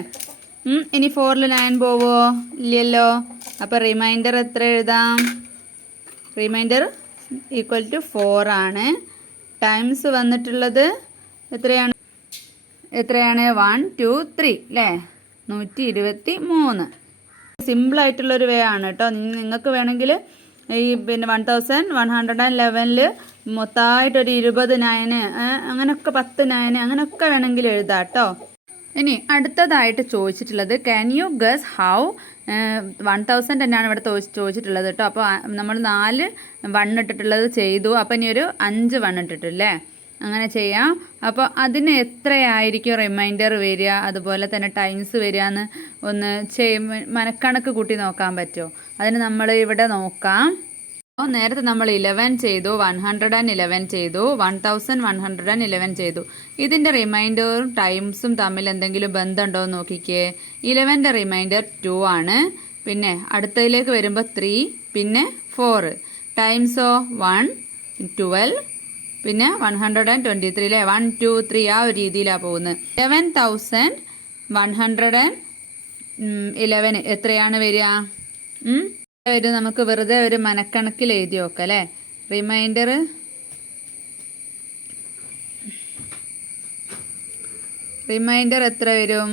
ഇനി 4ൽ 9 പോവോ? ഇല്ലല്ലോ. അപ്പോൾ റിമൈൻഡർ എത്ര എഴുതാം? റിമൈൻഡർ ഈക്വൽ ടു 4 ആണ്. ടൈംസ് വന്നിട്ടുള്ളത് എത്രയാണ്? 1 2 3 അല്ലേ? 123. സിമ്പിളായിട്ടുള്ളൊരു വേ ആണ് കേട്ടോ. നിങ്ങൾക്ക് വേണമെങ്കിൽ ഈ 1111ൽ മൊത്തമായിട്ടൊരു 20 9 അങ്ങനെയൊക്കെ 10 9 അങ്ങനെയൊക്കെ വേണമെങ്കിൽ എഴുതാം കേട്ടോ. ഇനി അടുത്തതായിട്ട് ചോദിച്ചിട്ടുള്ളത് ക്യാൻ യു ഗസ് ഹൗ 1000 തന്നെയാണ് ഇവിടെ ചോദിച്ചിട്ടുള്ളത് കേട്ടോ. അപ്പോൾ നമ്മൾ 4 1 ഇട്ടിട്ടുള്ളത് ചെയ്തു. അപ്പോൾ ഇനി ഒരു 5 1 ഇട്ടിട്ടില്ലേ, അങ്ങനെ ചെയ്യാം. അപ്പോൾ അതിന് എത്രയായിരിക്കും റിമൈൻഡർ വരിക, അതുപോലെ തന്നെ ടൈംസ് വരിക എന്ന് ഒന്ന് മനക്കണക്ക് കൂട്ടി നോക്കാൻ പറ്റുമോ? അതിന് നമ്മൾ ഇവിടെ നോക്കാം. അപ്പോൾ നേരത്തെ നമ്മൾ 11 ചെയ്തു, 111 ചെയ്തു, 1111 ചെയ്തു. ഇതിൻ്റെ റിമൈൻഡറും ടൈംസും തമ്മിൽ എന്തെങ്കിലും ബന്ധമുണ്ടോ എന്ന് നോക്കിക്കേ. 11ൻ്റെ റിമൈൻഡർ 2 ആണ്. പിന്നെ അടുത്തതിലേക്ക് വരുമ്പോൾ 3, പിന്നെ 4. ടൈംസോ 1 12, പിന്നെ 123 അല്ലേ? 1 2 3 ആ ഒരു രീതിയിലാണ് പോകുന്നത്. 1111 എത്രയാണ് വരിക? നമുക്ക് വെറുതെ ഒരു മനക്കണക്കിൽ എഴുതി നോക്കാം അല്ലേ? റിമൈൻഡർ എത്ര വരും?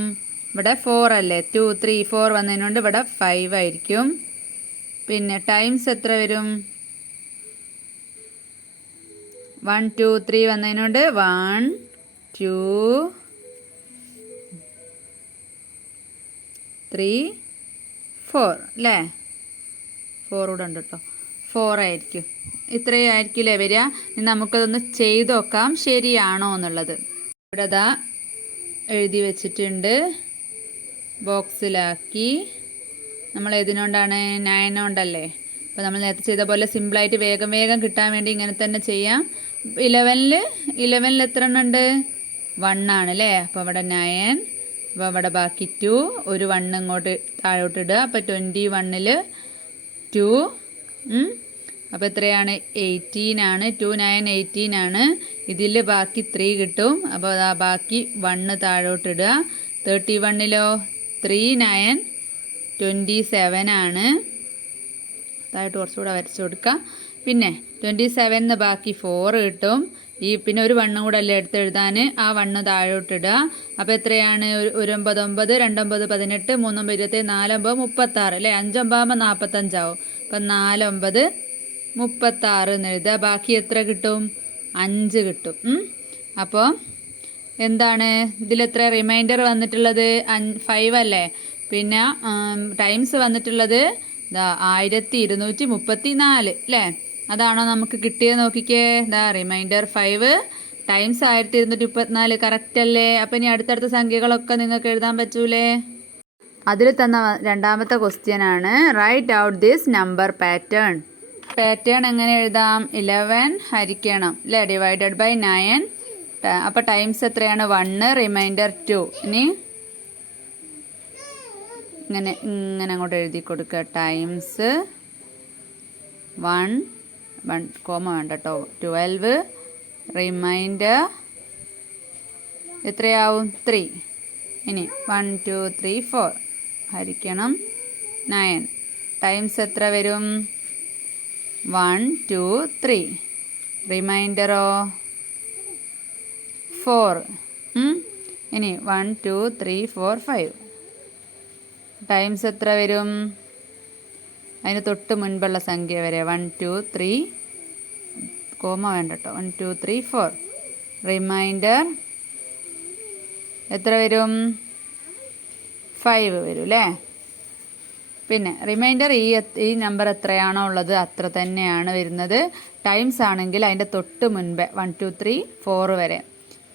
ഇവിടെ 4 അല്ലേ? 2 3 4 വന്നതിനോണ്ട് ഇവിടെ 5 ആയിരിക്കും. പിന്നെ ടൈംസ് എത്ര വരും? 1 2 3 വന്നതിനോണ്ട് 1 2 3 4 അല്ലേ? 4 കൂടെ ഉണ്ട് കേട്ടോ. 4 ആയിരിക്കും. ഇത്രയും ആയിരിക്കില്ലേ വരിക? ഇനി നമുക്കതൊന്ന് ചെയ്ത് നോക്കാം ശരിയാണോ എന്നുള്ളത്. ഇവിടെ ദാ എഴുതി വെച്ചിട്ടുണ്ട്, ബോക്സിലാക്കി. നമ്മൾ ഏതിനോണ്ടാണ്? 9 കൊണ്ടല്ലേ? അപ്പോൾ നമ്മൾ നേരത്തെ ചെയ്ത പോലെ സിമ്പിളായിട്ട് വേഗം കിട്ടാൻ വേണ്ടി ഇങ്ങനെ തന്നെ ചെയ്യാം. 11ൽ എത്ര എണ്ണം ഉണ്ട്? 1 ആണ് അല്ലേ? അപ്പോൾ ഇവിടെ 9, അപ്പോൾ ഇവിടെ ബാക്കി 2, ഒരു 1 ഇങ്ങോട്ട് താഴോട്ട് ഇടുക. അപ്പോൾ 21ൽ 2, അപ്പോൾ എത്രയാണ്? 18 ആണ്. 2 9 18 ആണ്. ഇതിൽ ബാക്കി 3 കിട്ടും. അപ്പോൾ അതാ ബാക്കി 1 താഴോട്ട് ഇടുക. 31ലോ 3 9 27 ആണ്. താഴോട്ട് കുറച്ചുകൂടെ വരച്ചു കൊടുക്കുക. പിന്നെ 27ന് ബാക്കി 4 കിട്ടും. പിന്നെ ഒരു 1 കൂടെ അല്ലേ എടുത്ത് എഴുതാൻ, ആ 1 താഴോട്ട് ഇടുക. അപ്പോൾ എത്രയാണ്? 1 9 9 2 9 18 3 9 27 4 9 36 അല്ലേ? 5 9 45 ആവും. അപ്പം 4 9 36 എന്ന് എഴുതുക. ബാക്കി എത്ര കിട്ടും? 5 കിട്ടും. അപ്പോൾ എന്താണ് ഇതിലെത്ര റിമൈൻഡർ വന്നിട്ടുള്ളത്? 5 അല്ലേ? പിന്നെ ടൈംസ് വന്നിട്ടുള്ളത് 1234 അല്ലേ? അതാണോ നമുക്ക് കിട്ടിയത്? നോക്കിക്കേ, റിമൈൻഡർ 5 ടൈംസ് 1234 കറക്റ്റ് അല്ലേ? അപ്പം ഇനി അടുത്തടുത്ത സംഖ്യകളൊക്കെ നിങ്ങൾക്ക് എഴുതാൻ പറ്റൂലേ? അതിൽ തന്ന രണ്ടാമത്തെ ക്വസ്റ്റ്യൻ ആണ് write out this number pattern. Pattern എങ്ങനെ എഴുതാം? 11 ഹരിക്കണം അല്ലേ? Divided by 9. അപ്പോൾ ടൈംസ് എത്രയാണ്? 1, റിമൈൻഡർ 2. ഇനി ഇങ്ങനെ അങ്ങോട്ട് എഴുതി കൊടുക്കുക. ടൈംസ് 1 കോമ വേണ്ട കേട്ടോ. 12 റിമൈൻഡർ എത്രയാവും? 3. ഇനി 1 2 3 4 ഹരിക്കണം 9. ടൈംസ് എത്ര വരും? 1 2 3. റിമൈൻഡറോ 4. ഇനി 1 2 3 4 5. ടൈംസ് എത്ര വരും? അതിന് തൊട്ട് മുൻപുള്ള സംഖ്യ വരെ 1 2 3 കോമ വേണ്ട കേട്ടോ. 1 2 3 4. റിമൈൻഡർ എത്ര വരും? 5 വരും അല്ലേ? പിന്നെ റിമൈൻഡർ ഈ നമ്പർ എത്രയാണോ ഉള്ളത് അത്ര തന്നെയാണ് വരുന്നത്. ടൈംസ് ആണെങ്കിൽ അതിൻ്റെ തൊട്ട് മുൻപേ 1 2 3 4 വരെ.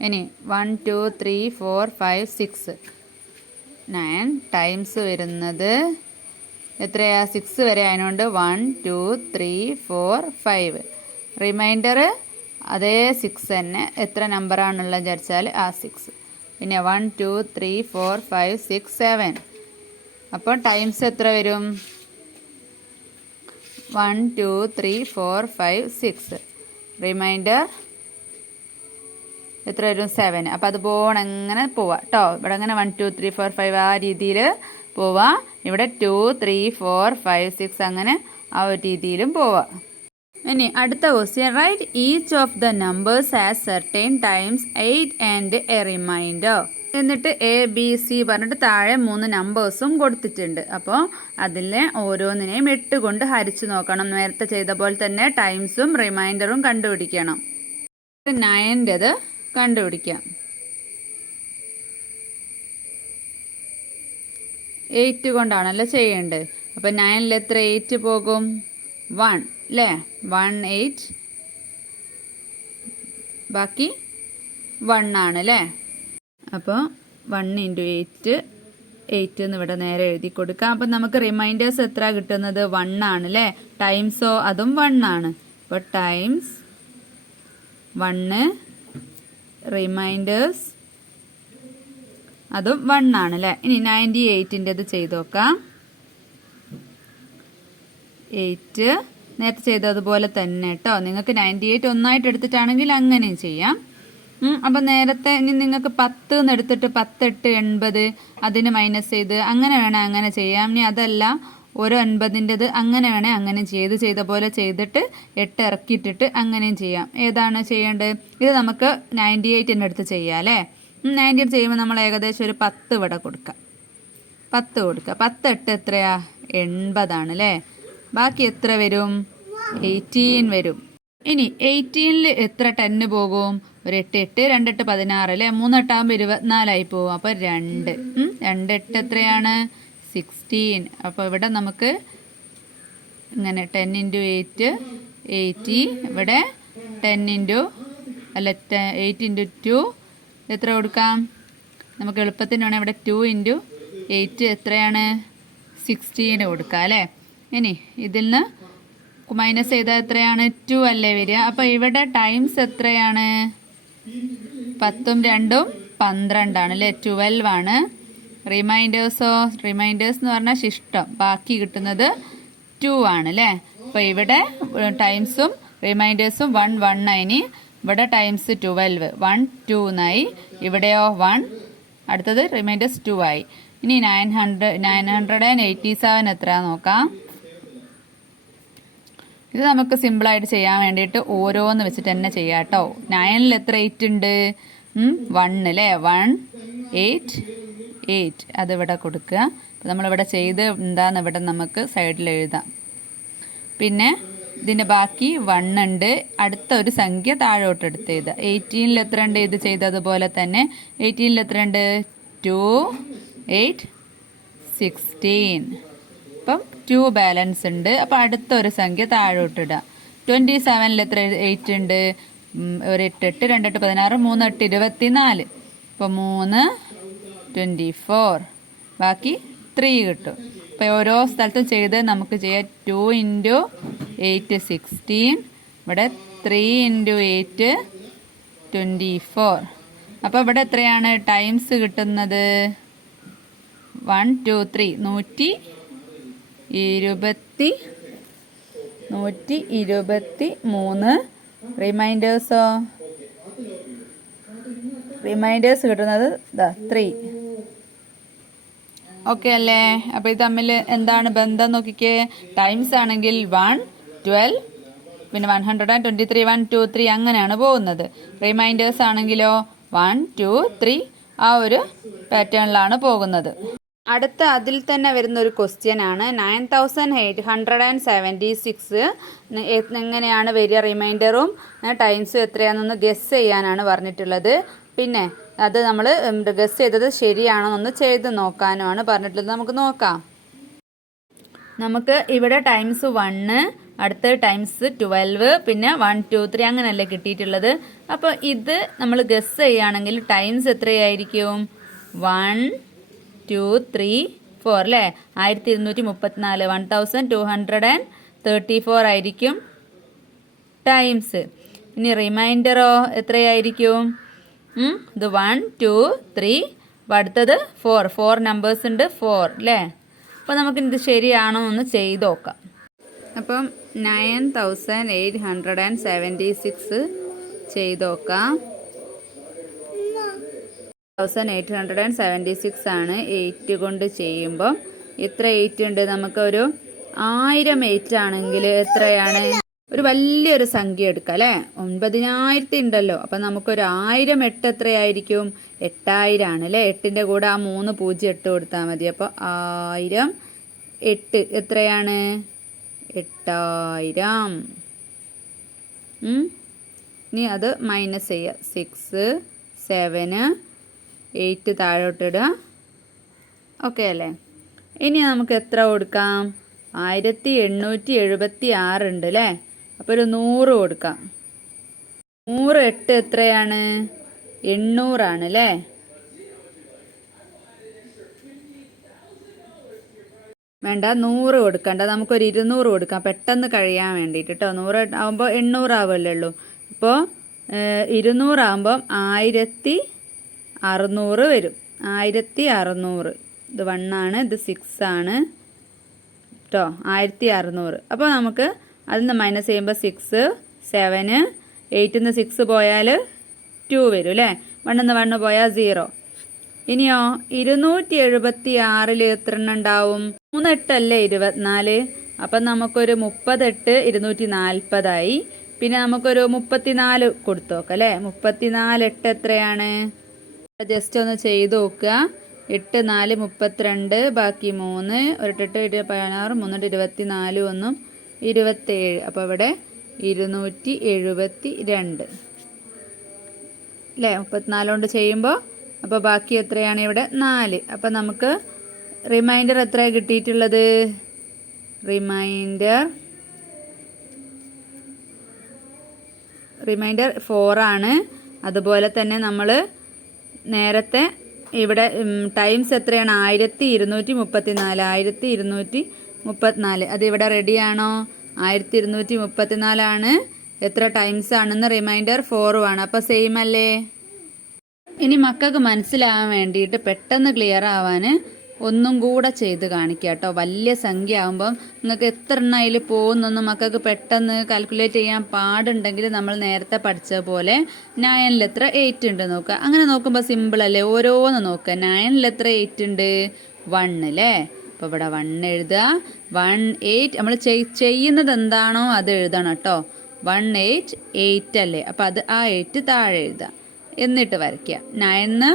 ഇനി 1 2 3 4 5 6 9 ടൈംസ് വരുന്നത് എത്രയാ 6 വരെ ആയതുകൊണ്ട് 1 2 3 4 5. റിമൈൻഡർ അതേ 6 തന്നെ. എത്ര നമ്പറാണുള്ളത് വിചാരിച്ചാൽ ആ 6. പിന്നെ 1 2 3 4 5 6 7. അപ്പോൾ ടൈംസ് എത്ര വരും? 1 2 3 4 5 6. റിമൈൻഡർ എത്ര വരും? 7. അപ്പോൾ അതുപോലെ അങ്ങനെ പോവാം കേട്ടോ. ഇവിടെ അങ്ങനെ 1 2 3 4 5 ആ രീതിയിൽ പോവാം. ഇവിടെ 2 3 4 5 6 അങ്ങനെ ആ ഒരു രീതിയിലും പോവാം. ഇനി അടുത്ത question, write each of the numbers as certain times 8 and a remainder. എന്നിട്ട് എ ബി സി പറഞ്ഞിട്ട് താഴെ 3 നമ്പേഴ്സും കൊടുത്തിട്ടുണ്ട്. അപ്പോൾ അതിലെ ഓരോന്നിനെയും 8 കൊണ്ട് ഹരിച്ചു നോക്കണം. നേരത്തെ ചെയ്ത പോലെ തന്നെ ടൈംസും റിമൈൻഡറും കണ്ടുപിടിക്കണം. 9ൻ്റെത് കണ്ടുപിടിക്കാം. 8 കൊണ്ടാണല്ലോ ചെയ്യേണ്ടത്. അപ്പോൾ 9ൽ എത്ര 8 പോകും? 1 അല്ലേ? 1 8. ബാക്കി 1 ആണ് അല്ലേ? അപ്പോൾ 1 × 8 8 എന്ന് ഇവിടെ നേരെ എഴുതി കൊടുക്കാം. അപ്പം നമുക്ക് റിമൈൻഡേഴ്സ് എത്ര കിട്ടുന്നത്? 1 ആണ് അല്ലേ? ടൈംസോ അതും 1 ആണ്. അപ്പോൾ ടൈംസ് 1, റിമൈൻഡേഴ്സ് അതും 1 ആണ് അല്ലേ? ഇനി 98ൻ്റെത് ചെയ്ത് നോക്കാം. 8 നേരത്തെ ചെയ്തതുപോലെ തന്നെ കേട്ടോ. നിങ്ങൾക്ക് 98 ഒന്നായിട്ട് എടുത്തിട്ടാണെങ്കിൽ അങ്ങനെയും ചെയ്യാം. അപ്പം നേരത്തെ ഇനി നിങ്ങൾക്ക് 10 എന്ന് എടുത്തിട്ട് 10 8 80 അതിന് മൈനസ് ചെയ്ത് അങ്ങനെ വേണേൽ അങ്ങനെ ചെയ്യാം. ഇനി അതല്ല ഒരു 9ൻ്റെത് അങ്ങനെ വേണേൽ അങ്ങനെ ചെയ്ത പോലെ ചെയ്തിട്ട് 8 ഇറക്കിയിട്ടിട്ട് അങ്ങനെയും ചെയ്യാം. ഏതാണ് ചെയ്യേണ്ടത്? ഇത് നമുക്ക് 98ൻ്റെ അടുത്ത് ചെയ്യാം അല്ലേ? 98 ചെയ്യുമ്പോൾ നമ്മൾ ഏകദേശം ഒരു 10 ഇവിടെ കൊടുക്കാം. 10 കൊടുക്കുക. 10 8 എത്രയാ? 80 അല്ലേ? ബാക്കി എത്ര വരും? 18 വരും. ഇനി 18ൽ എത്ര 10 പോകും? ഒരു 8 8 2 8 16 അല്ലേ? 3 8 ആകുമ്പോൾ 24 പോകും. അപ്പോൾ 2 2 8 എത്രയാണ്? 16. അപ്പോൾ ഇവിടെ നമുക്ക് ഇങ്ങനെ 10 × 8 80. ഇവിടെ 8 × 2 എത്ര കൊടുക്കാം? നമുക്ക് എളുപ്പത്തിന് വേണം ഇവിടെ 2 × 8 എത്രയാണ്? 16 കൊടുക്കാം അല്ലേ? ഇനി ഇതിൽ നിന്ന് മൈനസ് ചെയ്താൽ എത്രയാണ്? 2 അല്ലേ വരിക? അപ്പോൾ ഇവിടെ ടൈംസ് എത്രയാണ്? 10ഉം 2ഉം 12 ആണ് അല്ലേ? 12 ആണ്. റിമൈൻഡേഴ്സോ? റിമൈൻഡേഴ്സ് എന്ന് പറഞ്ഞാൽ ശിഷ്ടം. ബാക്കി കിട്ടുന്നത് 2 ആണ് അല്ലേ? അപ്പോൾ ഇവിടെ ടൈംസും റിമൈൻഡേഴ്സും 1 1 ആയിനി. ഇവിടെ ടൈംസ് 12 1 2 എന്നായി. ഇവിടെയോ 1. അടുത്തത് റിമൈൻഡേഴ്സ് 2 ആയി. ഇനി 987 എത്ര നോക്കാം. ഇത് നമുക്ക് സിമ്പിളായിട്ട് ചെയ്യാൻ വേണ്ടിയിട്ട് ഓരോന്ന് വെച്ചിട്ട് തന്നെ ചെയ്യാം കേട്ടോ. 9ൽ എത്ര 8 ഉണ്ട്? 1 അല്ലേ? 1 8 8 അതിവിടെ കൊടുക്കുക. അപ്പോൾ നമ്മളിവിടെ ചെയ്ത് എന്താന്ന് ഇവിടെ നമുക്ക് സൈഡിൽ എഴുതാം. പിന്നെ ഇതിൻ്റെ ബാക്കി 1 ഉണ്ട്. അടുത്ത ഒരു സംഖ്യ താഴോട്ട് എടുത്ത് എഴുതുക. 18ൽ എത്ര ഉണ്ട്? ഇത് ചെയ്തതുപോലെ തന്നെ 18ൽ എത്ര ഉണ്ട്? 2 8 16. അപ്പം 2 ബാലൻസ് ഉണ്ട്. അപ്പോൾ അടുത്തൊരു സംഖ്യ താഴോട്ടിടുക. 27ൽ എത്ര 8 ഉണ്ട്? ഒരു 8 8 2 8 16 3 8 24. അപ്പോൾ 3 24. ബാക്കി 3 കിട്ടും. അപ്പോൾ ഓരോ സ്ഥലത്തും ചെയ്ത് നമുക്ക് ചെയ്യാം. 2 × 8 16. ഇവിടെ 3 × 8 24. അപ്പോൾ ഇവിടെ എത്രയാണ് ടൈംസ് കിട്ടുന്നത്? 1 2 3 123. റിമൈൻഡേഴ്സോ? റിമൈൻഡേഴ്സ് കിട്ടുന്നത് 3. ഓക്കെ അല്ലേ? അപ്പോൾ ഇത് തമ്മിൽ എന്താണ് ബന്ധം നോക്കിക്കേ. ടൈംസ് ആണെങ്കിൽ 1 12 പിന്നെ 123 1 2 3 അങ്ങനെയാണ് പോകുന്നത്. റിമൈൻഡേഴ്സ് ആണെങ്കിലോ 1 2 3 ആ ഒരു പാറ്റേണിലാണ് പോകുന്നത്. അടുത്ത അതിൽ തന്നെ വരുന്ന ഒരു ക്വസ്റ്റ്യൻ ആണ് 9876. എങ്ങനെയാണ് വരിക? റിമൈൻഡറും ടൈംസും എത്രയാണെന്നൊന്ന് ഗസ് ചെയ്യാനാണ് പറഞ്ഞിട്ടുള്ളത്. പിന്നെ അത് നമ്മൾ ഗസ് ചെയ്തത് ശരിയാണോ എന്നൊന്ന് ചെയ്ത് നോക്കാനുമാണ് പറഞ്ഞിട്ടുള്ളത്. നമുക്ക് നോക്കാം. നമുക്ക് ഇവിടെ ടൈംസ് 1, അടുത്ത് ടൈംസ് 12, പിന്നെ 1 2 3 അങ്ങനെയല്ലേ കിട്ടിയിട്ടുള്ളത്. അപ്പോൾ ഇത് നമ്മൾ ഗസ് ചെയ്യുകയാണെങ്കിൽ ടൈംസ് എത്രയായിരിക്കും? 1 2 3 4 അല്ലേ? 1234 1234 ആയിരിക്കും ടൈംസ്. ഇനി റിമൈൻഡറോ എത്രയായിരിക്കും? ഇത് 1 2 3, അപ്പോൾ അടുത്തത് 4 നമ്പേഴ്സ് ഉണ്ട് 4 അല്ലേ? അപ്പോൾ നമുക്കിത് ശരിയാണോ എന്ന് ചെയ്ത് നോക്കാം. അപ്പം 9876 ചെയ്ത് നോക്കാം. 1876 ആണ് 8 കൊണ്ട് ചെയ്യുമ്പോൾ. എത്ര 8 ഉണ്ട്? നമുക്കൊരു 1000 8 ആണെങ്കിൽ എത്രയാണ്? ഒരു വലിയൊരു സംഖ്യ എടുക്കാം അല്ലേ? 9000 ഉണ്ടല്ലോ. അപ്പം നമുക്കൊരു 1000 8 എത്രയായിരിക്കും? 8000 ആണ് അല്ലേ? 8ൻ്റെ കൂടെ ആ 3 0 8 കൊടുത്താൽ മതി. അപ്പോൾ 1000 8 എത്രയാണ്? 8000. ഇനി അത് മൈനസ് ചെയ്യുക. 6 7 8 താഴോട്ടിടുക. ഓക്കെ അല്ലേ? ഇനി നമുക്ക് എത്ര കൊടുക്കാം? 1876 ഉണ്ട് അല്ലേ? അപ്പോൾ ഒരു 100 കൊടുക്കാം. 100 8 എത്രയാണ്? 800 ആണ് അല്ലേ? വേണ്ട, 100 കൊടുക്കണ്ട, നമുക്കൊരു 200 കൊടുക്കാം പെട്ടെന്ന് കഴിയാൻ വേണ്ടിയിട്ട് കേട്ടോ. 100 ആകുമ്പോൾ 800 ആവുമല്ലോ. അപ്പോൾ 200 ആകുമ്പം 1600 വരും. 1600. ഇത് 1 ആണ്, ഇത് 6 ആണ് കേട്ടോ. 1600. അപ്പോൾ നമുക്ക് അതിൽ നിന്ന് മൈനസ് ചെയ്യുമ്പോൾ 6 7 8 നിന്ന് 6 പോയാൽ 2 വരും അല്ലേ? 1 നിന്ന് 1 പോയാൽ 0. ഇനിയോ 276 എത്ര എണ്ണം ഉണ്ടാവും? 3 8 അല്ലേ 24. അപ്പം നമുക്കൊരു 38 240 പിന്നെ നമുക്കൊരു 34 കൊടുത്തു നോക്കാം അല്ലേ? 34 8 എത്രയാണ്? ജസ്റ്റ് ഒന്ന് ചെയ്ത് നോക്കുക. 8 4 32, ബാക്കി 3, 1 8 16, 3 24, 1 27. അപ്പോൾ ഇവിടെ 272 അല്ലേ? 34 കൊണ്ട് ചെയ്യുമ്പോൾ. അപ്പോൾ ബാക്കി എത്രയാണ് ഇവിടെ? 4. അപ്പോൾ നമുക്ക് റിമൈൻഡർ എത്ര കിട്ടിയിട്ടുള്ളത്? റിമൈൻഡർ 4 ആണ്. അതുപോലെ തന്നെ നമ്മൾ നേരത്തെ ഇവിടെ ടൈംസ് എത്രയാണ്? 1234. 1234 അതിവിടെ റെഡിയാണോ? 1234 ആണ്. എത്ര ടൈംസ് ആണെന്ന്? റിമൈൻഡർ 4 ആണ്. അപ്പോൾ സെയിം അല്ലേ? ഇനി മക്കൾക്ക് മനസ്സിലാവാൻ വേണ്ടിയിട്ട് പെട്ടെന്ന് ക്ലിയർ ആവാൻ ഒന്നും കൂടെ ചെയ്ത് കാണിക്കുക കേട്ടോ. വലിയ സംഖ്യ ആകുമ്പം നിങ്ങൾക്ക് എത്ര എണ്ണം അതിൽ പോകുന്നൊന്നും മക്കൾക്ക് പെട്ടെന്ന് കാൽക്കുലേറ്റ് ചെയ്യാൻ പാടുണ്ടെങ്കിൽ നമ്മൾ നേരത്തെ പഠിച്ച പോലെ 9ൽ എത്ര 8 ഉണ്ട് നോക്കുക. അങ്ങനെ നോക്കുമ്പോൾ സിമ്പിൾ അല്ലേ? ഓരോന്ന് നോക്കുക. 9ൽ എത്ര 8 ഉണ്ട്? 1 അല്ലേ? അപ്പോൾ ഇവിടെ 1 എഴുതുക. 1 8 നമ്മൾ ചെയ്യുന്നത് എന്താണോ അത് എഴുതണം കേട്ടോ. 1 8 8 അല്ലേ? അപ്പോൾ അത് ആ 8 താഴെ എഴുതുക. എന്നിട്ട് വരയ്ക്കുക. 9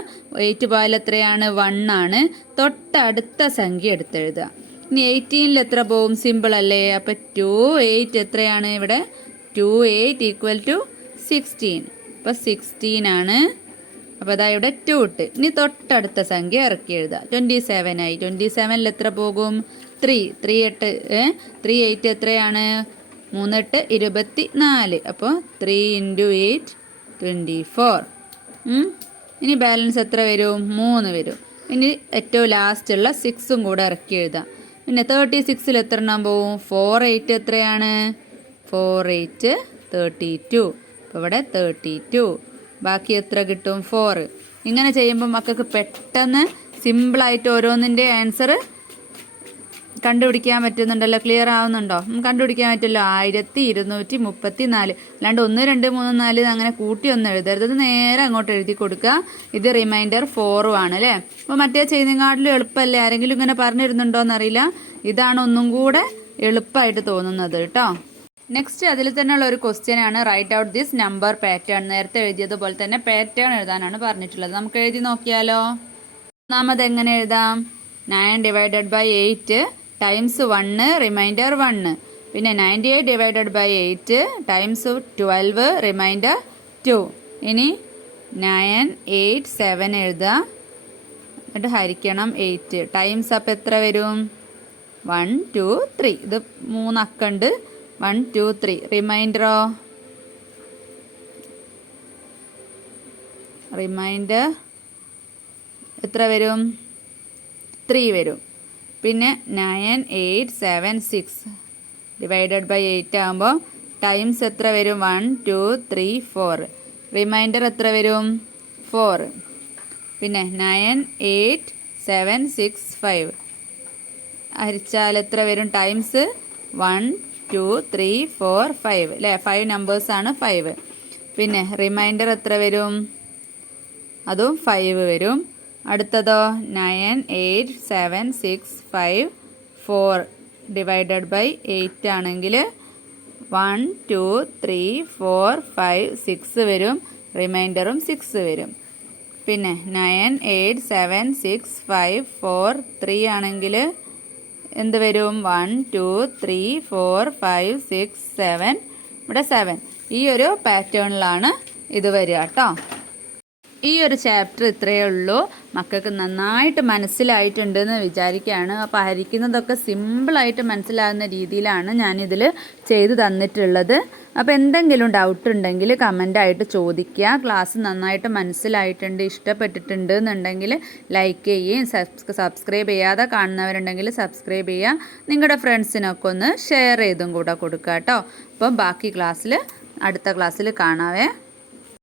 8 പോയാൽ എത്രയാണ്? 1 ആണ്. തൊട്ടടുത്ത സംഖ്യ എടുത്തെഴുതുക. ഇനി 18ൽ എത്ര പോവും? സിമ്പിൾ അല്ലേ? അപ്പം 2 8 എത്രയാണ് ഇവിടെ? 2 8 = 16. അപ്പം 16 ആണ്. അപ്പോൾ അതാ ഇവിടെ 2 ഇട്ട്. ഇനി തൊട്ടടുത്ത സംഖ്യ ഇറക്കി എഴുതുക. 27 ആയി. 27ൽ എത്ര പോകും? 3 8 3 8 എത്രയാണ്? 3 8 24. അപ്പോൾ 3 × 8 24. ഇനി ബാലൻസ് എത്ര വരും? 3 വരും. ഇനി ഏറ്റവും ലാസ്റ്റുള്ള 6ഉം കൂടെ ഇറക്കി എഴുതാം. പിന്നെ 36ൽ എത്ര എണ്ണം പോവും? 4 8 എത്രയാണ്? 4 8 32. അപ്പോൾ ഇവിടെ 32. ബാക്കി എത്ര കിട്ടും? 4. ഇങ്ങനെ ചെയ്യുമ്പോൾ മക്കൾക്ക് പെട്ടെന്ന് സിമ്പിളായിട്ട് ഓരോന്നിൻ്റെ ആൻസർ കണ്ടുപിടിക്കാൻ പറ്റുന്നുണ്ടല്ലോ. ക്ലിയർ ആവുന്നുണ്ടോ? കണ്ടുപിടിക്കാൻ പറ്റുമല്ലോ. 1234. അല്ലാണ്ട് 1 2 3 4 അങ്ങനെ കൂട്ടി ഒന്നും എഴുതരുത്. അത് നേരെ അങ്ങോട്ട് എഴുതി കൊടുക്കുക. ഇത് റിമൈൻഡർ 4 ആണ് അല്ലേ? അപ്പോൾ മറ്റേ ചെയ്യുന്നതിനെക്കാട്ടിലും എളുപ്പമല്ലേ? ആരെങ്കിലും ഇങ്ങനെ പറഞ്ഞിരുന്നുണ്ടോ എന്നറിയില്ല. ഇതാണ് ഒന്നും കൂടെ എളുപ്പമായിട്ട് തോന്നുന്നത് കേട്ടോ. നെക്സ്റ്റ് അതിൽ തന്നെയുള്ള ഒരു ക്വസ്റ്റ്യൻ ആണ്. Write out this number pattern. നേരത്തെ എഴുതിയതുപോലെ തന്നെ പാറ്റേൺ എഴുതാനാണ് പറഞ്ഞിട്ടുള്ളത്. നമുക്ക് എഴുതി നോക്കിയാലോ. ഒന്നാമത് എങ്ങനെ എഴുതാം? 9 / 8 ടൈംസ് 1 റിമൈൻഡർ 1. പിന്നെ 98 / 8 ടൈംസ് 12 റിമൈൻഡർ 2. ഇനി 9 8 7 എഴുതുക. എന്നിട്ട് ഹരിക്കണം 8 ടൈംസ്. അപ്പം എത്ര വരും? 1 2 3. ഇത് 3 അക്കമുണ്ട്. 1 2 3. റിമൈൻഡറോ? റിമൈൻഡർ എത്ര വരും? 3 വരും. പിന്നെ 9 8 7 6 ഡിവൈഡഡ് ബൈ 8 ആകുമ്പോൾ ടൈംസ് എത്ര വരും? 1 2 3 4. റിമൈൻഡർ എത്ര വരും? 4. പിന്നെ 9 8 7 6 5 ഹരിച്ചാൽ എത്ര വരും? ടൈംസ് 1 2 3 4 5 അല്ലേ? 5 നമ്പേഴ്സാണ് 5. പിന്നെ റിമൈൻഡർ എത്ര വരും? അതും 5 വരും. അടുത്തതോ 9 8 7 6 5 4 ഡിവൈഡഡ് ബൈ 8 ആണെങ്കിൽ 1 2 3 4 5 6 വരും. റിമൈൻഡറും 6 വരും. പിന്നെ 9 8 7 6 5 4 3 ആണെങ്കിൽ എന്ത് വരും? 1 2 3 4 5 6 7. ഇവിടെ 7. ഈ ഒരു പാറ്റേണിലാണ് ഇത് വരിക കേട്ടോ. ഈ ഒരു ചാപ്റ്റർ ഇത്രയേ ഉള്ളൂ. മക്കൾക്ക് നന്നായിട്ട് മനസ്സിലായിട്ടുണ്ടെന്ന് വിചാരിക്കുകയാണ്. അപ്പോൾ ഹരിക്കുന്നതൊക്കെ സിമ്പിളായിട്ട് മനസ്സിലാകുന്ന രീതിയിലാണ് ഞാനിതിൽ ചെയ്തു തന്നിട്ടുള്ളത്. അപ്പോൾ എന്തെങ്കിലും ഡൗട്ട് ഉണ്ടെങ്കിൽ കമൻ്റായിട്ട് ചോദിക്കുക. ക്ലാസ് നന്നായിട്ട് മനസ്സിലായിട്ടുണ്ട്, ഇഷ്ടപ്പെട്ടിട്ടുണ്ട് എന്നുണ്ടെങ്കിൽ ലൈക്ക് ചെയ്യുകയും സബ്സ്ക്രൈബ് ചെയ്യാതെ കാണുന്നവരുണ്ടെങ്കിൽ സബ്സ്ക്രൈബ് ചെയ്യുക. നിങ്ങളുടെ ഫ്രണ്ട്സിനൊക്കെ ഒന്ന് ഷെയർ ചെയ്തും കൂടെ കൊടുക്കുക കേട്ടോ. അപ്പം ബാക്കി അടുത്ത ക്ലാസ്സിൽ കാണാവേ.